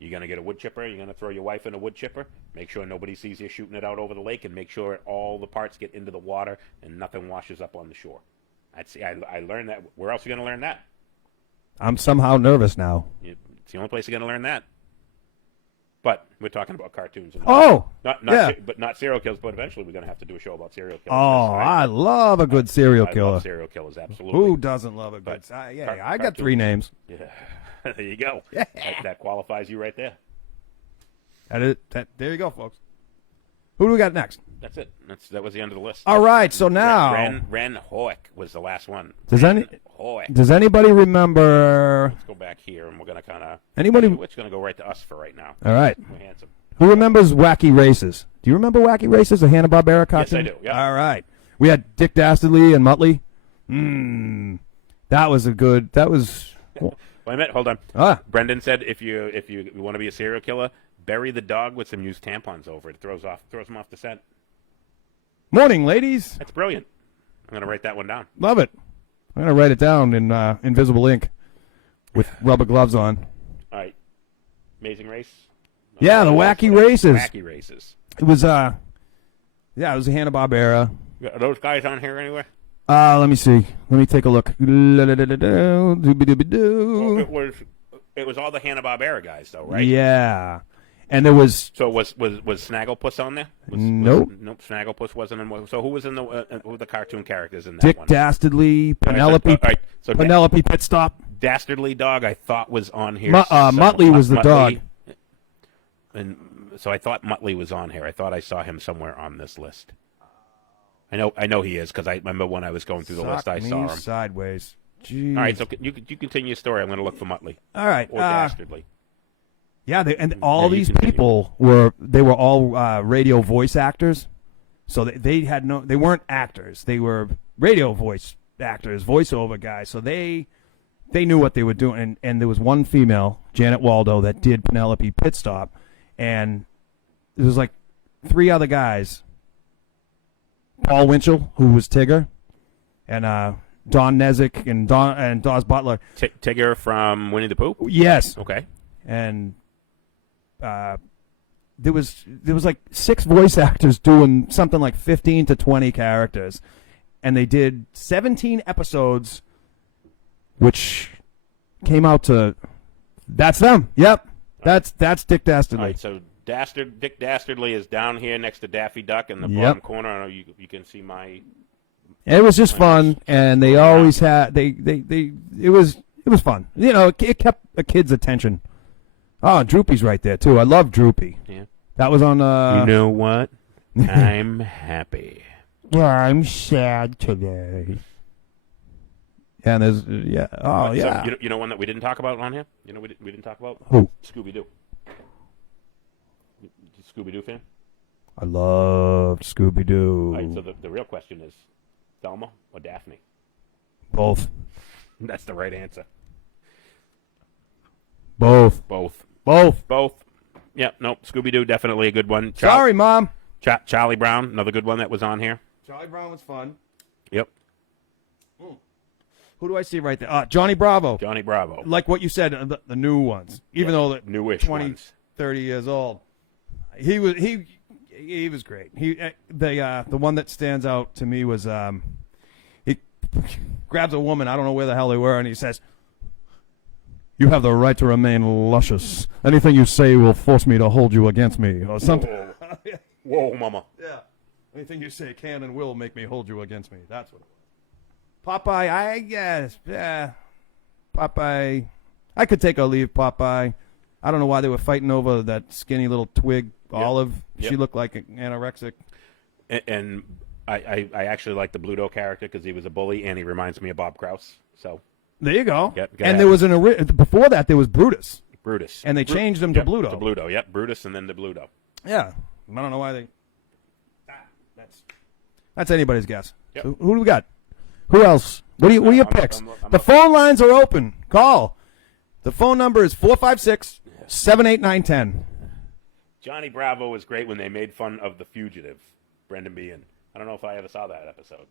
You're going to get a wood chipper. You're going to throw your wife in a wood chipper. Make sure nobody sees you shooting it out over the lake, and make sure all the parts get into the water and nothing washes up on the shore. I learned that. Where else are you going to learn that? I'm somehow nervous now. It's the only place you're going to learn that. But we're talking about cartoons. Oh, But not serial killers. But eventually we're going to have to do a show about serial killers. Oh, I love a good serial killer. I love serial killers, absolutely. Who doesn't love a good? I got 3 names. Yeah. There you go. That qualifies you right there. There you go, folks. Who do we got next? That's it. That was the end of the list. All right, so now Ren Hoek was the last one. Does Hoek. anybody remember? Let's go back here, and we're gonna kind of Anybody? It's gonna go right to us for right now. All right. We're handsome. Who remembers Wacky Races? Do you remember Wacky Races, the Hanna-Barbera cartoon? Yes, I do. Yeah. All right. We had Dick Dastardly and Muttley. That was a good. That was. Wait a minute. Hold on. Brendan said if you want to be a serial killer, bury the dog with some used tampons over it. It throws them off the scent. Morning, ladies. That's brilliant. I'm gonna write that one down. Love it. I'm gonna write it down in invisible ink with rubber gloves on. All right. Amazing Race. Yeah, the wacky races. Wacky races. It was it was a Hanna-Barbera. Are those guys on here anywhere? Let me see. Let me take a look. Well, it was all the Hanna-Barbera guys, though, right? Yeah, and there was So was Snagglepuss on there? Nope. Nope. Snagglepuss wasn't in. So who was in who were the cartoon characters in that Dick one? Dastardly, Penelope, All right, so Penelope Pitstop. Dastardly Dog, I thought was on here. Muttley was the dog. And so I thought Muttley was on here. I thought I saw him somewhere on this list. I know he is because I remember when I was going through the list, I saw him. Sideways. Jeez. All right, so you continue your story. I'm going to look for Muttley. All right. Or Dastardly. Yeah, and all you these continue. people were all radio voice actors, so they weren't actors. They were radio voice actors, voiceover guys. So they knew what they were doing. And there was one female, Janet Waldo, that did Penelope Pitstop, and there was like 3 other guys. Paul Winchell, who was Tigger, and Don Nezik and Dawes Butler. Tigger from Winnie the Pooh? Yes. Okay. And there was like 6 voice actors doing something like 15 to 20 characters, and they did 17 episodes, which came out to. That's them. Yep. That's Dick Dastardly. All right, so Dick Dastardly is down here next to Daffy Duck in the Yep. bottom corner. I know you can see my. It was just fun, and they always had it was fun. You know, it kept a kid's attention. Oh, Droopy's right there too. I love Droopy. Yeah. That was on. You know what? I'm happy. I'm sad today. Yeah, and there's Oh, yeah. So, you know one that we didn't talk about on here? You know we didn't talk about? Who? Scooby-Doo. Scooby-Doo fan? I loved Scooby-Doo. All right, so the real question is, Thelma or Daphne? Both. That's the right answer. Both. Yeah, no, Scooby-Doo, definitely a good one. Sorry, Mom. Charlie Brown, another good one that was on here. Charlie Brown was fun. Yep. Who do I see right there? Johnny Bravo. Johnny Bravo. Like what you said, the new ones. Even though they're newish 20, ones. 30 years old. He was great. The one that stands out to me was he grabs a woman, I don't know where the hell they were, and he says, "You have the right to remain luscious. Anything you say will force me to hold you against me," or something. Whoa, mama. Yeah. Anything you say can and will make me hold you against me. That's what it was. Popeye, I guess. Yeah. Popeye. I could take or leave Popeye. I don't know why they were fighting over that skinny little twig, Olive. Yep. She looked like an anorexic. And I actually like the Bluto character because he was a bully and he reminds me of Bob Krause. So There you go. Yep, And there was before that there was Brutus. Brutus. And they changed him to Bluto. To Bluto, yep. Brutus and then to Bluto. Yeah. I don't know why they. That's anybody's guess. Yep. So who do we got? Who else? What are your picks? The phone lines are open. Call. The phone number is 456-789-10. Johnny Bravo was great when they made fun of The Fugitive, Brendan Behan. I don't know if I ever saw that episode.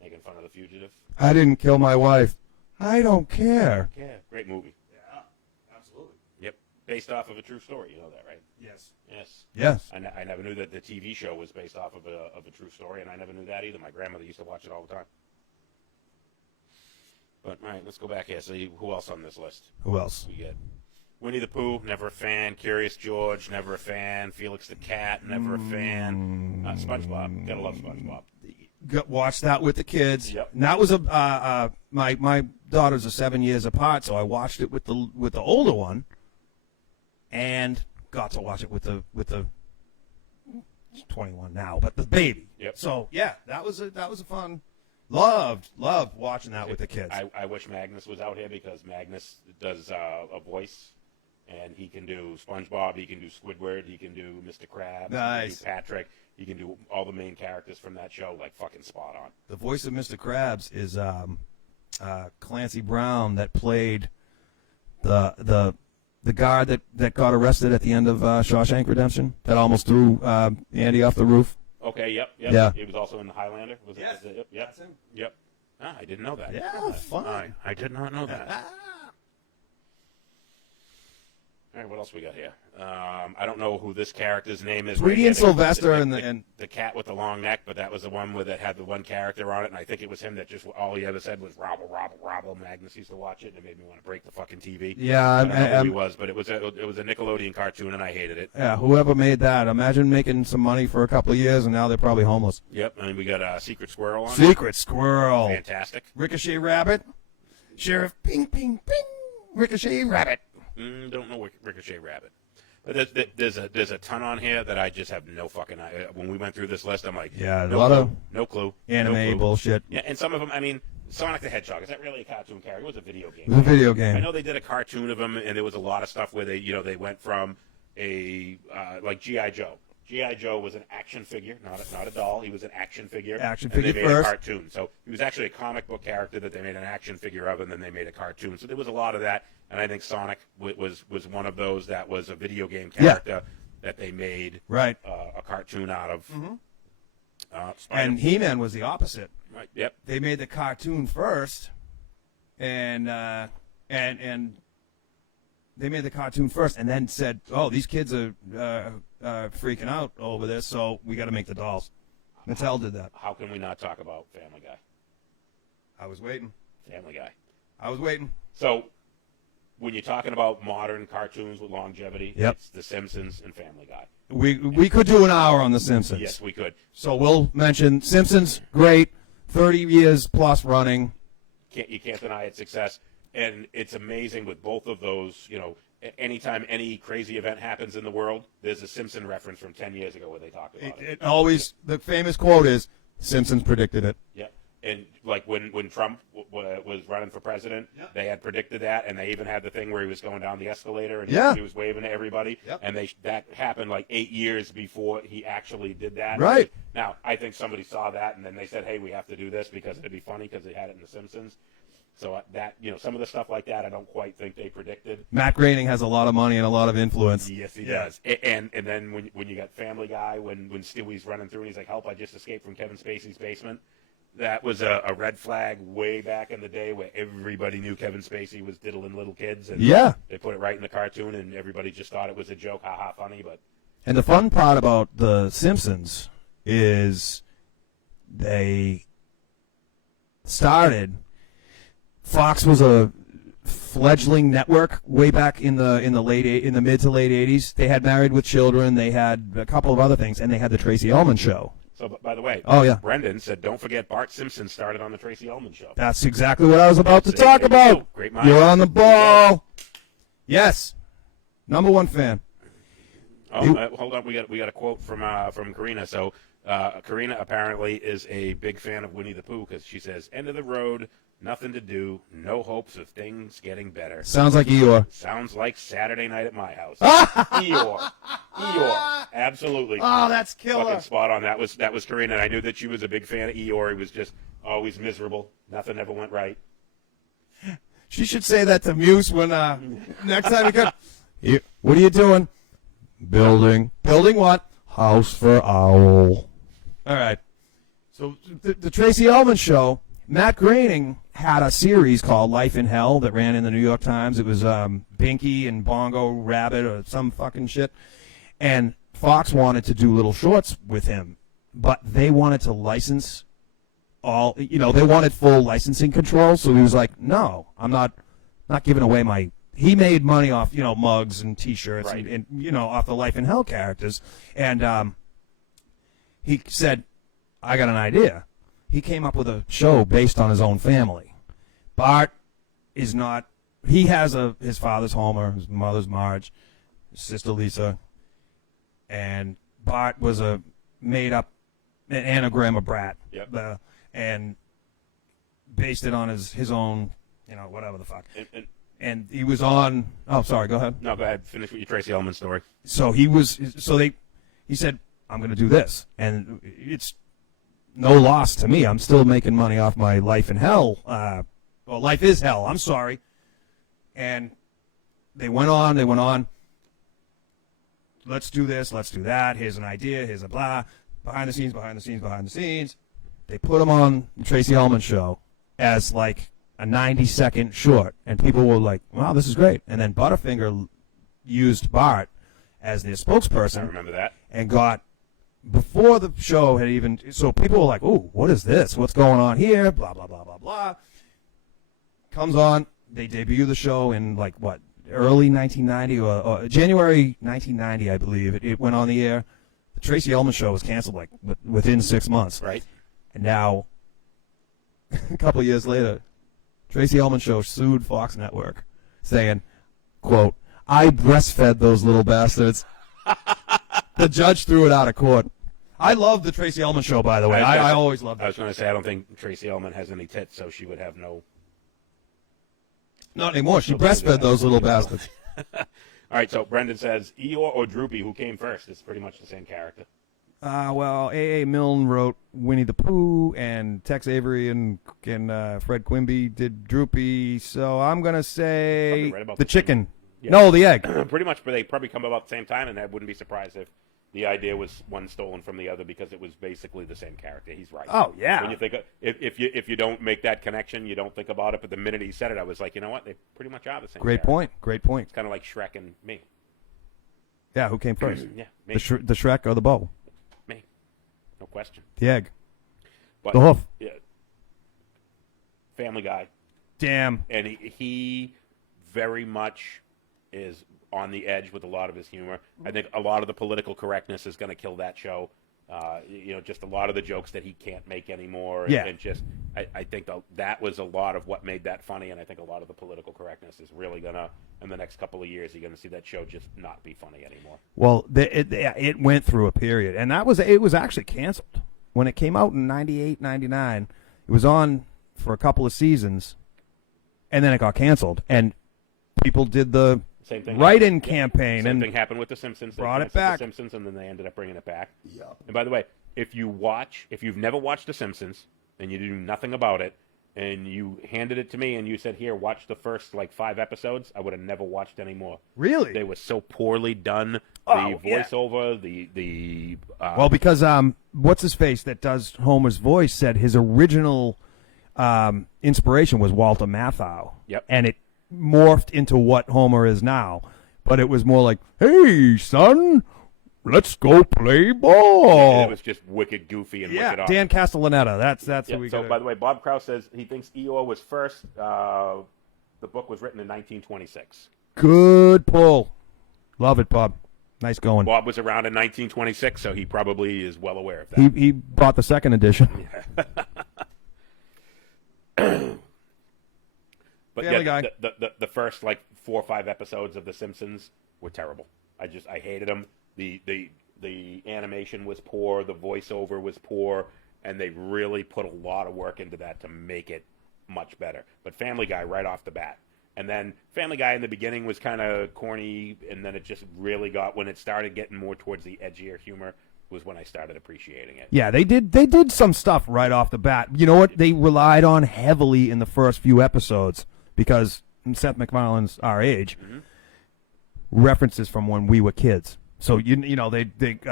Making fun of The Fugitive. I didn't kill my wife. I don't care. Yeah, great movie. Yeah, absolutely. Yep. Based off of a true story. You know that, right? Yes. Yes. Yes. I never knew that the TV show was based off of a true story, and I never knew that either. My grandmother used to watch it all the time. But, all right, let's go back here. See who else on this list. Who else? We get Winnie the Pooh, never a fan. Curious George, never a fan. Felix the Cat, never a fan. SpongeBob, gotta love SpongeBob. Watch that with the kids. Yep. And that was my daughters are 7 years apart, so I watched it with the older one, and got to watch it with the she's 21 now, but the baby. Yep. So yeah, that was a fun. Loved watching that with the kids. I wish Magnus was out here because Magnus does a voice, and he can do SpongeBob, he can do Squidward, he can do Mr. Krabs, Nice. he can do Patrick, he can do all the main characters from that show, like fucking spot on. The voice of Mr. Krabs is Clancy Brown that played the guard that got arrested at the end of Shawshank Redemption that almost threw Andy off the roof. Okay, yep. Yeah. He was also in the Highlander. Was Yes, it? Yep. that's him. Yep. Ah, I didn't know that. Yeah, fun. I did not know that. All right, what else we got here? I don't know who this character's name is. Tweety and Sylvester and the cat with the long neck, but that was the one that had the one character on it, and I think it was him that just all he ever said was "robble, robble, robble." Magnus used to watch it, and it made me want to break the fucking TV. Yeah, I don't know who he was, but it was a Nickelodeon cartoon, and I hated it. Yeah, whoever made that, imagine making some money for a couple of years, and now they're probably homeless. Yep, and we got Secret Squirrel on it. Secret Squirrel. Fantastic. Ricochet Rabbit. Sheriff Ping Ping Ping. Ricochet Rabbit. Don't know Ricochet Rabbit. But there's a ton on here that I just have no fucking idea. When we went through this list, I'm like, Yeah, no a lot clue, of no clue, anime no clue. bullshit. Yeah, and some of them, I mean, Sonic the Hedgehog, is that really a cartoon character? It was a video game. It was a video I game. know they did a cartoon of him, and there was a lot of stuff where they went from like G.I. Joe. G.I. Joe was an action figure, not a doll. He was an action figure. Action and figure they made first. a cartoon. So he was actually a comic book character that they made an action figure of, and then they made a cartoon. So there was a lot of that, and I think Sonic was one of those that was a video game character that they made Right. a cartoon out of. Mm-hmm. Spider- And He-Man was the opposite. right, yep. They made the cartoon first, and they made the cartoon first, and then said, "Oh, these kids are freaking out over this, so we got to make the dolls." Mattel did that. How can we not talk about Family Guy? I was waiting. Family Guy. I was waiting. So when you're talking about modern cartoons with longevity, Yep. it's The Simpsons and Family Guy. We could do an hour on The Simpsons. Yes, we could. So we'll mention Simpsons, great, 30 years plus running. You can't deny its success, and it's amazing with both of those. You know, anytime any crazy event happens in the world, there's a Simpson reference from 10 years ago where they talked about it. It always, the famous quote is, Simpsons predicted it. Yeah, and like when Trump was running for president, they had predicted that, and they even had the thing where he was going down the escalator and Yeah. he was waving to everybody, Yep. and that happened like 8 years before he actually did that. Right. Now, I think somebody saw that, and then they said, "Hey, we have to do this because it'd be funny because they had it in The Simpsons." So that, some of the stuff like that, I don't quite think they predicted. Matt Groening has a lot of money and a lot of influence. Yes, he does. And then when you got Family Guy, when Stewie's running through and he's like, "Help! I just escaped from Kevin Spacey's basement." That was a red flag way back in the day where everybody knew Kevin Spacey was diddling little kids. And Yeah. they put it right in the cartoon, and everybody just thought it was a joke, haha, funny. But And the fun part about The Simpsons is they started. Fox was a fledgling network way back in the mid to late 80s. They had Married with Children, they had a couple of other things, and they had the Tracy Ullman show. so, by the way, Oh, yeah. Brendan said, "Don't forget Bart Simpson started on the Tracy Ullman show." That's exactly what I was about to There talk you about. go. Great mind. You're on the There you go. ball. Yes. Number one fan. Oh, hold on. We got a quote from Karina. So Karina apparently is a big fan of Winnie the Pooh because she says, "End of the road, nothing to do, no hopes of things getting better." Sounds like Eeyore. Sounds like Saturday night at my house. Eeyore, absolutely. Oh, that's Fucking spot on. That was Karina, and I knew that she was a big fan of Eeyore. He was just always miserable. Nothing ever went right. She should say that to Muse when next time he comes. What are you doing? Building. Building what? House for Owl. All right. So the Tracy Ullman show, Matt Groening had a series called Life in Hell that ran in the New York Times. It was Binky and Bongo Rabbit or some fucking shit. And Fox wanted to do little shorts with him, but they wanted to license all, they wanted full licensing control. So he was like, "No, I'm not giving away my." He made money off, mugs and T-shirts Right. and off the Life in Hell characters. And he said, "I got an idea." He came up with a show based on his own family. Bart is not. He has his father's Homer, his mother's Marge, his sister Lisa, and Bart was a made-up an anagram of brat. Yep. And based it on his own, whatever the fuck. And he was on. Oh, sorry. Go ahead. No, go ahead. Finish with your Tracy Ullman story. So he said, "I'm going to do this," and it's no loss to me. I'm still making money off my Life in Hell. Life is Hell. I'm sorry. And they went on. Let's do this. Let's do that. Here's an idea. Here's a blah. behind the scenes. They put him on the Tracy Ullman show as like a 90-second short, and people were like, wow, this is great. And then Butterfinger used Bart as their spokesperson. I remember that. And got, before the show had even, so people were like, ooh, what is this? What's going on here? Blah, blah, blah, blah, blah. Comes on, they debut the show in like, what, early 1990 or January 1990, I believe. It went on the air. The Tracy Ullman show was canceled like within 6 months. Right. And now, a couple years later, Tracy Ullman show sued Fox Network, saying, quote, I breastfed those little bastards. The judge threw it out of court. I love the Tracy Ullman show, by the way. I always loved that. I was going to say, I don't think Tracy Ullman has any tits, so she would have no... Not anymore. She breastfed those little bastards. All right, so Brendan says, Eeyore or Droopy, who came first? It's pretty much the same character. Well, A.A. Milne wrote Winnie the Pooh, and Tex Avery and Fred Quimby did Droopy, so I'm going to say right about the the chicken. Yeah. No, the egg. Pretty much, but they probably come about the same time, and I wouldn't be surprised if the idea was one stolen from the other because it was basically the same character. He's right. Oh, yeah. When you think of, if you don't make that connection, you don't think about it. But the minute he said it, I was like, you know what? They pretty much are the same. Great character. point. It's kind of like Shrek and me. Yeah, who came first? Yeah, me. The Shrek or the bow? Me. No question. The egg. But, The hoof. Yeah. Family Guy. Damn. And he very much is on the edge with a lot of his humor. I think a lot of the political correctness is going to kill that show. Just a lot of the jokes that he can't make anymore. Yeah. And just, I think that was a lot of what made that funny, and I think a lot of the political correctness is really going to, in the next couple of years, you're going to see that show just not be funny anymore. Well, it went through a period, and it was actually canceled. When it came out in 98, 99, it was on for a couple of seasons, and then it got canceled, and people did the Same thing write-in campaign. Same and thing happened with The Simpsons. They brought it canceled back. The Simpsons, and then they ended up bringing it back. Yeah. And by the way, if you've never watched The Simpsons and you do nothing about it, and you handed it to me and you said, here, watch the first, 5 episodes, I would have never watched any more. Really? They were so poorly done. Oh, the voiceover, well, because what's-his-face that does Homer's voice said his original inspiration was Walter Matthau. Yep. And it morphed into what Homer is now. But it was more like, hey, son, let's go play ball. it was just wicked goofy and wicked off. Dan Castellaneta. That's who we got. So, by the way, Bob Krause says he thinks Eeyore was first. The book was written in 1926. Good pull. Love it, Bob. Nice going. Bob was around in 1926, so he probably is well aware of that. He bought the second edition. But Family Guy. The first 4 or 5 episodes of The Simpsons were terrible. I hated them. The animation was poor, the voiceover was poor, and they really put a lot of work into that to make it much better. But Family Guy right off the bat. And then Family Guy in the beginning was kind of corny, and then it just really got, when it started getting more towards the edgier humor, was when I started appreciating it. Yeah, they did some stuff right off the bat. You know what? They relied on heavily in the first few episodes because Seth MacFarlane's our age. Mm-hmm. References from when we were kids. So they take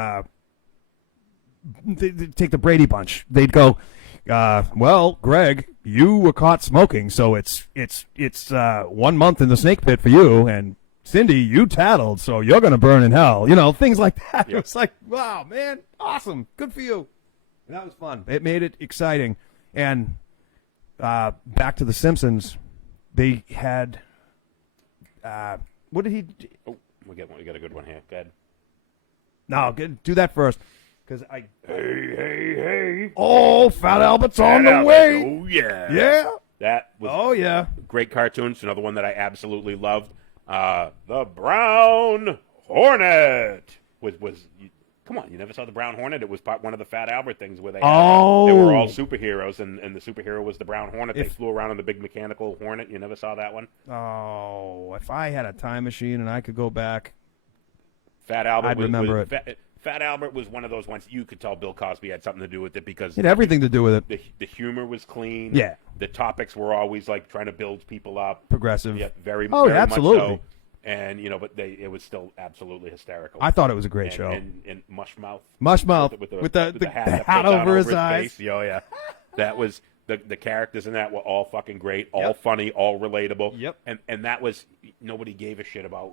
the Brady Bunch. They'd go, well, Greg, you were caught smoking, so it's 1 month in the snake pit for you, and Cindy, you tattled, so you're gonna burn in hell. Things like that. Yep. It was like, wow, man, awesome, good for you. And that was fun. It made it exciting. And back to The Simpsons, they had what did he? Oh, we got a good one here. Go ahead. No, do that first, because Hey. Oh, Fat Albert's on the way. Oh, yeah. Yeah. That was a great cartoon. It's another one that I absolutely loved. The Brown Hornet was come on, you never saw the Brown Hornet? It was one of the Fat Albert things where they were all superheroes, and the superhero was the Brown Hornet. They flew around on the big mechanical hornet. You never saw that one? Oh, if I had a time machine and I could go back, Fat Albert I'd remember it. Fat Albert was one of those ones you could tell Bill Cosby had something to do with it because it had everything to do with it. The humor was clean. Yeah. The topics were always trying to build people up. Progressive. Yeah, very absolutely. much so. And but it was still absolutely hysterical. I thought it was a great show. And Mushmouth. Mushmouth with the hat hat over his eyes. Face. Oh yeah, that was the characters in that were all fucking great, all funny, all relatable. Yep. And that was nobody gave a shit about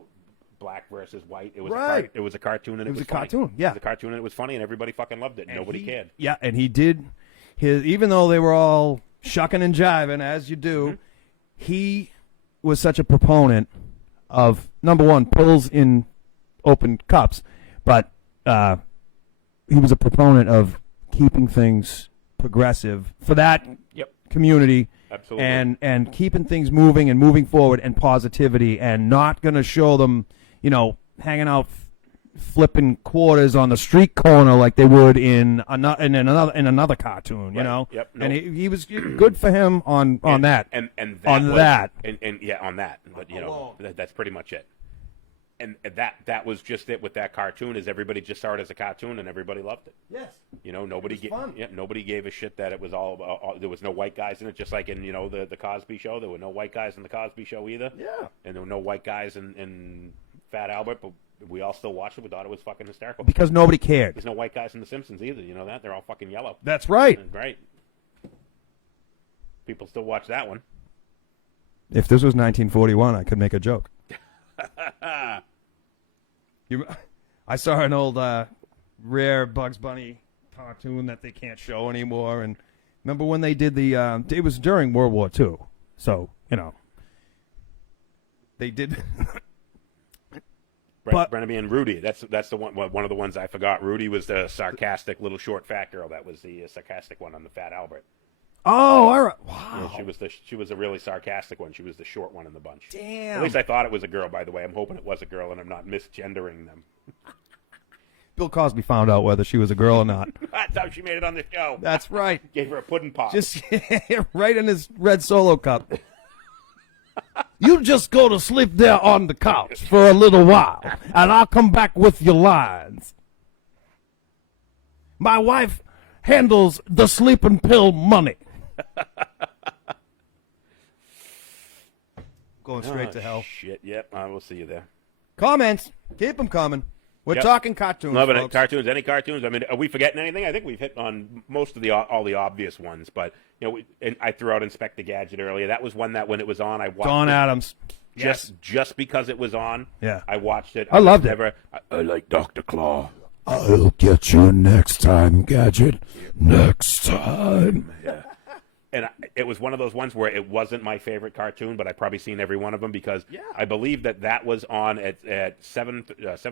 black versus white. It was Right. it was a cartoon and it was a funny. cartoon. Yeah. It was a cartoon and it was funny and everybody fucking loved it. And nobody cared. Yeah, and he did his, even though they were all shucking and jiving as you do, he was such a proponent of, number one, pills in open cups, but he was a proponent of keeping things progressive for that community. Absolutely. And keeping things moving and moving forward and positivity, and not going to show them, hanging out flipping quarters on the street corner like they would in another cartoon, you know. Yep. And he was good for him on that. And on that. that. And yeah, on that. But that's pretty much it. And that was just it with that cartoon. Is everybody just saw it as a cartoon and everybody loved it. Yes. Nobody gave a shit that it was all there was no white guys in it. Just like in the Cosby Show, there were no white guys in the Cosby Show either. Yeah. And there were no white guys in Fat Albert, but we all still watched it. We thought it was fucking hysterical. Because nobody cared. There's no white guys in The Simpsons either. You know that? They're all fucking yellow. That's right. Right. People still watch that one. If this was 1941, I could make a joke. I saw an old rare Bugs Bunny cartoon that they can't show anymore. And remember when they did the? It was during World War II, so they did. Brennan and Rudy. That's the one of the ones I forgot. Rudy was the sarcastic little short fat girl. That was the sarcastic one on the Fat Albert. Oh, all right. Wow. Yeah, she was a really sarcastic one. She was the short one in the bunch. Damn. At least I thought it was a girl, by the way. I'm hoping it was a girl and I'm not misgendering them. Bill Cosby found out whether she was a girl or not. That's how she made it on the show. That's right. Gave her a pudding pop. Just right in his red Solo cup. You just go to sleep there on the couch for a little while, and I'll come back with your lines. My wife handles the sleeping pill money. Going straight to hell. Shit, yep, I will see you there. Comments. Keep them coming. We're talking cartoons, Loving folks. it. Cartoons, any cartoons? I mean, are we forgetting anything? I think we've hit on most of all the obvious ones, but, and I threw out Inspector Gadget earlier. That was one that when it was on, I watched Don Adams. Just because it was on, I watched it. I loved it. I like Dr. Claw. I'll get you next time, Gadget. Next time. Yeah. And it was one of those ones where it wasn't my favorite cartoon, but I've probably seen every one of them because I believe that was on at 7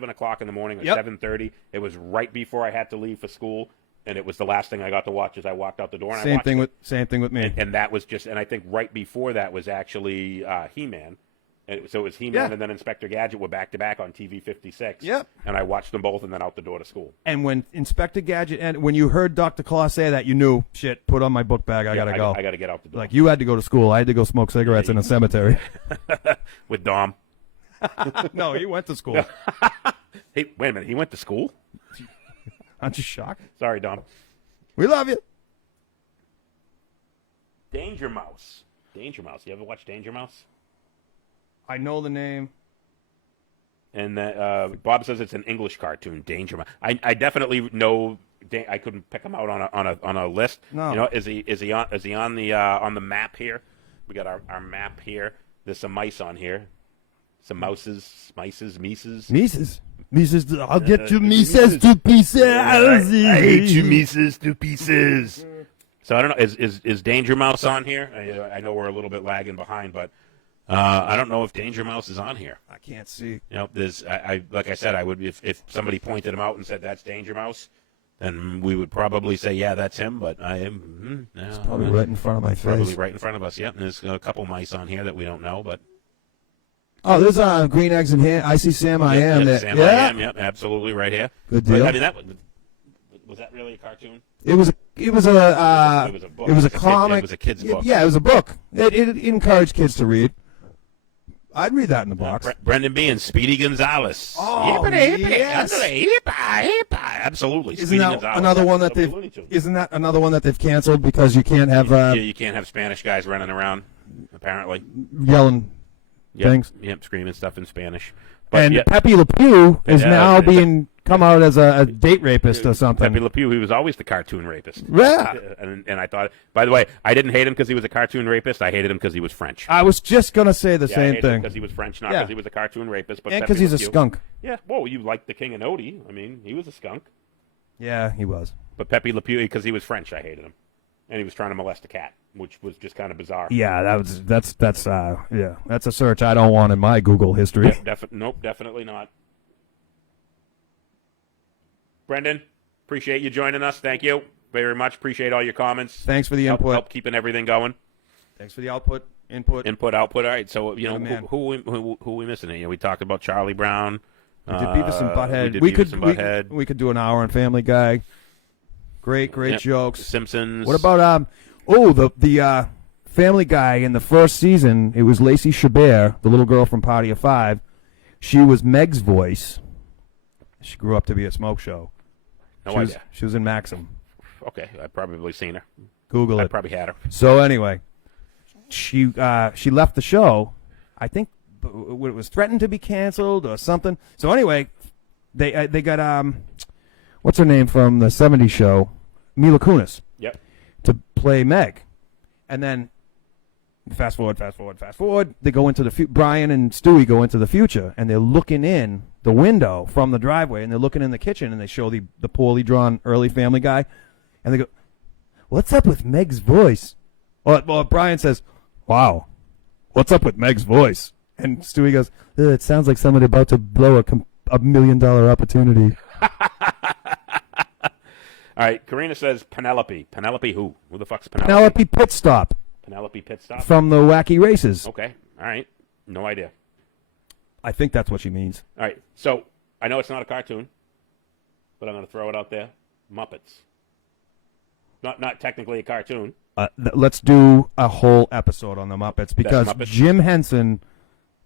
o'clock in the morning or 7:30. It was right before I had to leave for school, and it was the last thing I got to watch as I walked out the door. And Same thing with me. And that was and I think right before that was actually He-Man. So it was He-Man and then Inspector Gadget were back-to-back on TV 56. Yep. And I watched them both and then out the door to school. And when Inspector Gadget and when you heard Dr. Claw say that, you knew, shit, put on my book bag, I gotta go. I gotta get out the door. Like, you had to go to school. I had to go smoke cigarettes in a cemetery. With Dom. No, he went to school. Hey, wait a minute. He went to school? Aren't you shocked? Sorry, Dom. We love you. Danger Mouse. Danger Mouse. You ever watch Danger Mouse? I know the name. And Bob says it's an English cartoon, Danger Mouse. I definitely know. I couldn't pick him out on a list. No. Is he on the map here? We got our map here. There's some mice on here. Some mouses, mices, Mises. Mises, I'll get you Mises to pieces. I hate you, Mises to pieces. So I don't know. Is Danger Mouse on here? I know we're a little bit lagging behind, but I don't know if Danger Mouse is on here. I can't see. There's like I said, I would if somebody pointed him out and said that's Danger Mouse, then we would probably say that's him. But I am it's probably right in front of my face. Probably right in front of us. Yep. And there's a couple mice on here that we don't know, but. Oh, there's Green Eggs and Ham. I see Sam I Am. Sam I Am. Yep, absolutely right here. Good deal. But, I mean, was that really a cartoon? It was a book. It was a comic. It was a kid's book. Yeah, it was a book. It encouraged kids to read. I'd read that in the box. Brendan B. and Speedy Gonzales. Oh, yes. Absolutely. Isn't that another one that they've canceled because you can't have you can't have Spanish guys running around apparently yelling things. Yep, screaming stuff in Spanish. But And yeah, Pepe Le Pew is Yeah, now but- being come out as a date rapist or something. Pepe Le Pew, he was always the cartoon rapist. Yeah. And I thought, by the way, I didn't hate him because he was a cartoon rapist. I hated him because he was French. I was just gonna say the I same hated him thing. because he was French, not Yeah. because he was a cartoon rapist. But And Pepe because he's Le a Pew- skunk. Yeah, well, you like the King of Nodi. I mean, he was a skunk. Yeah, he was. But Pepe Le Pew, because he was French, I hated him. And he was trying to molest a cat, which was just kind of bizarre. Yeah, that's that's a search I don't want in my Google history. Nope, definitely not. Brendan, appreciate you joining us. Thank you very much. Appreciate all your comments. Thanks for the input. Help keeping everything going. Thanks for the input. Input, output. All right. So Yeah, man. who we missing here? We talked about Charlie Brown. We did Beavis and Butthead. We did Beavis and Butthead. We could do an hour on Family Guy. Great Yep. jokes. Simpsons. What about the Family Guy in the first season? It was Lacey Chabert, the little girl from Party of Five. She was Meg's voice. She grew up to be a smoke show. No idea. She was in Maxim. Okay, I've probably seen her. Google I it. probably had her. So anyway, she left the show. I think it was threatened to be canceled or something. So anyway, they got what's her name from the '70s show, Mila Kunis, Yep. to play Meg, and then fast forward. They go into the Brian and Stewie go into the future, and they're looking in the window from the driveway, and they're looking in the kitchen, and they show the poorly drawn early Family Guy, and they go, "What's up with Meg's voice?" Well, Brian says, "Wow, what's up with Meg's voice?" And Stewie goes, "It sounds like somebody about to blow a $1 million opportunity." All right. Karina says Penelope. Penelope who? Who the fuck's Penelope? Penelope Pitstop Penelope Pitstop. from the Wacky Races. Okay. All right. No idea. I think that's what she means. All right. So I know it's not a cartoon, but I'm going to throw it out there. Muppets. Not technically a cartoon. Let's do a whole episode on the Muppets because Muppets? Jim Henson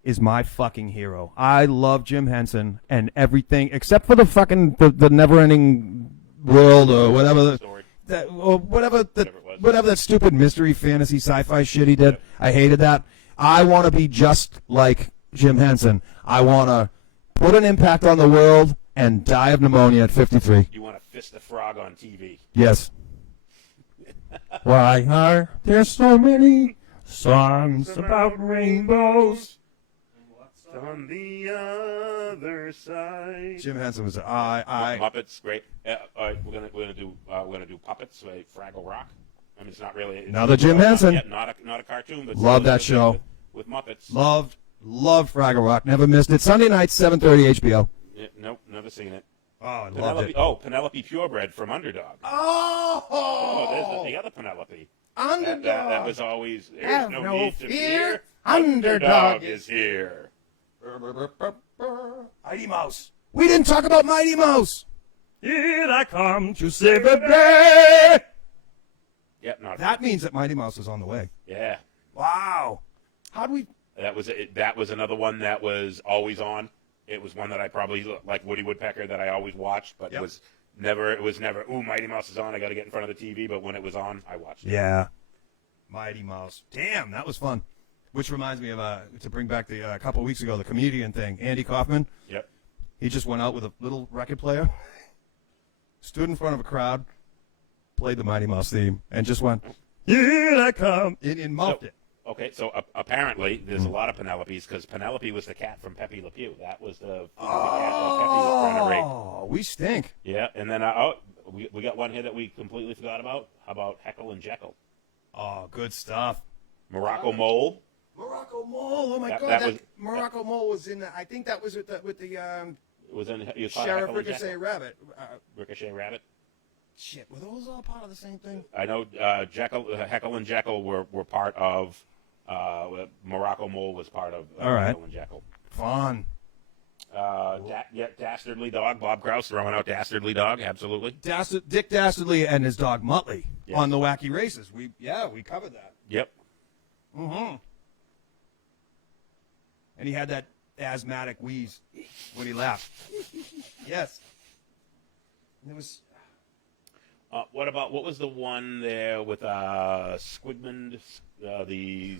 is my fucking hero. I love Jim Henson and everything except for the fucking the never-ending world or whatever Story. whatever it was. whatever that stupid mystery fantasy sci-fi shit he did. I hated that. I want to be just like Jim Henson. I want to put an impact on the world and die of pneumonia at 53. You want to fist a frog on TV. Yes. Why are there so many songs about rainbows? On the other side. Jim Henson was Muppets, great. All right, we're gonna do puppets. Fraggle Rock. I mean, it's not really Another Jim Henson. Yeah, not a cartoon. But Love that show. with Muppets. loved Fraggle Rock. Never missed it. Sunday nights, 7:30 HBO. Yeah, nope, never seen it. Oh, I Penelope Purebred from Underdog. Oh, There's the other Penelope. Underdog. That was always. There's Have no no need to fear. fear. Underdog is here. Mighty Mouse. We didn't talk about Mighty Mouse. Here I come to save the day. Yep, not That means that Mighty Mouse is on the way. Yeah. Wow. How do we? That was another one that was always on. It was one that I probably like Woody Woodpecker that I always watched, but Yep. it was never. Ooh, Mighty Mouse is on. I got to get in front of the TV. But when it was on, I watched it. Yeah. Mighty Mouse. Damn, that was fun. Which reminds me of to bring back the a couple weeks ago the comedian thing. Andy Kaufman. Yep. He just went out with a little record player, stood in front of a crowd, played the Mighty Mouse theme, and just went, "Here I come," and mouthed it. Okay, so apparently there's a lot of Penelopes because Penelope was the cat from Pepe Le Pew. That was the cat that Pepe was trying to rape. Oh, we stink. Yeah, and then we got one here that we completely forgot about. How about Heckle and Jekyll? Oh, good stuff. Morocco Mole. Morocco Mole. Oh my That- God, that that was- Morocco Mole was in. I think that was with the It was in you saw Sheriff Heckle and Ricochet Jekyll. Rabbit. Ricochet Rabbit. Shit, were those all part of the same thing? I know Heckle and Jekyll were part of. Morocco Mole was part of All right. Heckle and Jekyll. Fun. Dastardly Dog. Bob Krause throwing out Dastardly Dog. Absolutely. Dick Dastardly and his dog Muttley Yes. on the Wacky Races. We covered that. Yep. Mm-hmm. And he had that asthmatic wheeze when he laughed. Yes. And it was. What was the one there with Squidman, the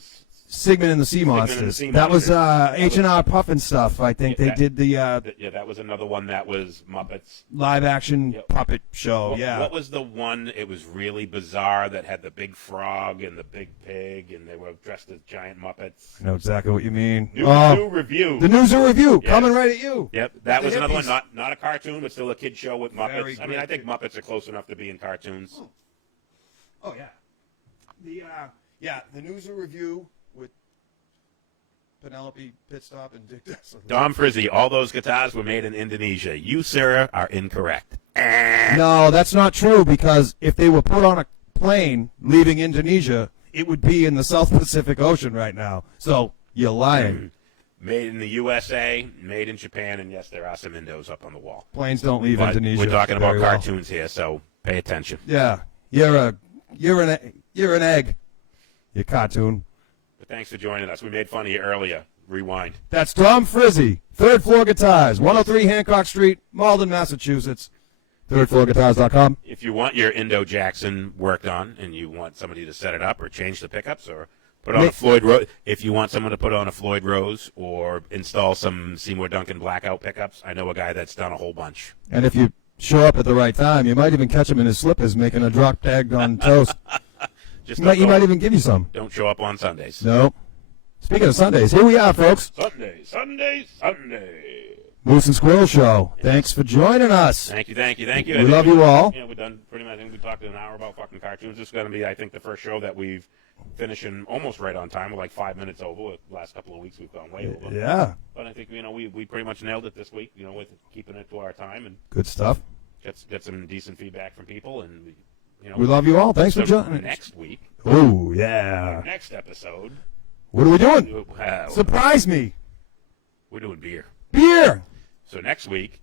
Sigmund and the Sea and the Monsters. Sea That was Monsters. H&R Puffin stuff. I think they did the Yeah, that was another one that was Muppets. live action Yep. puppet show. What was the one? It was really bizarre that had the big frog and the big pig, and they were dressed as giant Muppets. I know exactly what you mean. New review. The News Review Yeah. coming right at you. Yep, that The was another one. hippies. Not a cartoon, but still a kid show with Muppets. Very I mean, I great. think Muppets are close enough to be in cartoons. Oh yeah, the News Review with Penelope Pitstop and Dick Dessler. Dom Frizzy, all those guitars were made in Indonesia. You, sir, are incorrect. No, that's not true because if they were put on a plane leaving Indonesia, it would be in the South Pacific Ocean right now. So you're lying. Made in the USA, made in Japan, and yes, there are some Indos up on the wall. Planes don't leave But Indonesia. we're talking about very well. cartoons here, so pay attention. Yeah, you're an egg. You cartoon. But thanks for joining us. We made fun of you earlier. Rewind. That's Tom Frizzy, Third Floor Guitars, 103 Hancock Street, Malden, Massachusetts. ThirdFloorGuitars.com. If you want your Indo Jackson worked on and you want somebody to set it up or change the pickups or put on a Floyd Rose, if you want someone to put on a Floyd Rose or install some Seymour Duncan blackout pickups, I know a guy that's done a whole bunch. And if you show up at the right time, you might even catch him in his slippers making a drop tag on toast. Just He might even give you some. don't show up on Sundays. No. Speaking of Sundays, here we are, folks. Sunday. Moose and Squirrel Show. Thanks for joining us. Thank you. We love you all. Yeah, we've done pretty much. I think we talked an hour about fucking cartoons. This is going to be, I think, the first show that we've finishing almost right on time. We're like 5 minutes over. The last couple of weeks we've gone way over. Yeah. But I think we pretty much nailed it this week. With keeping it to our time and Good stuff. get some decent feedback from people and We love you all. Thanks for so joining. next week. Oh, yeah. Next episode. What are we doing? Surprise me. We're doing beer. Beer. So next week,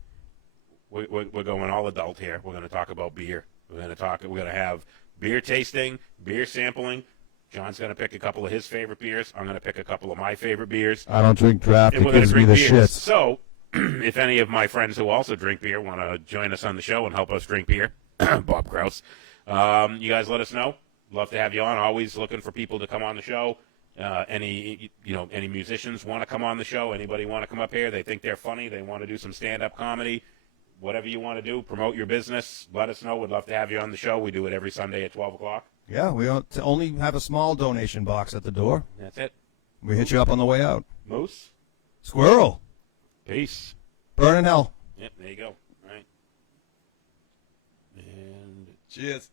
we're going all adult here. We're going to talk about beer. We're going to have beer tasting, beer sampling. John's going to pick a couple of his favorite beers. I'm going to pick a couple of my favorite beers. I don't drink draft. And It we're going to gives me drink the beers. shits. So, if any of my friends who also drink beer want to join us on the show and help us drink beer, Bob Kraus, you guys let us know. Love to have you on. Always looking for people to come on the show. Any musicians want to come on the show? Anybody want to come up here? They think they're funny. They want to do some stand-up comedy. Whatever you want to do, promote your business. Let us know. We'd love to have you on the show. We do it every Sunday at 12 o'clock. Yeah, we only have a small donation box at the door. That's it. We hit you up on the way out. Moose, Squirrel. peace. Burn in hell. Yep, there you go. All right. And Cheers.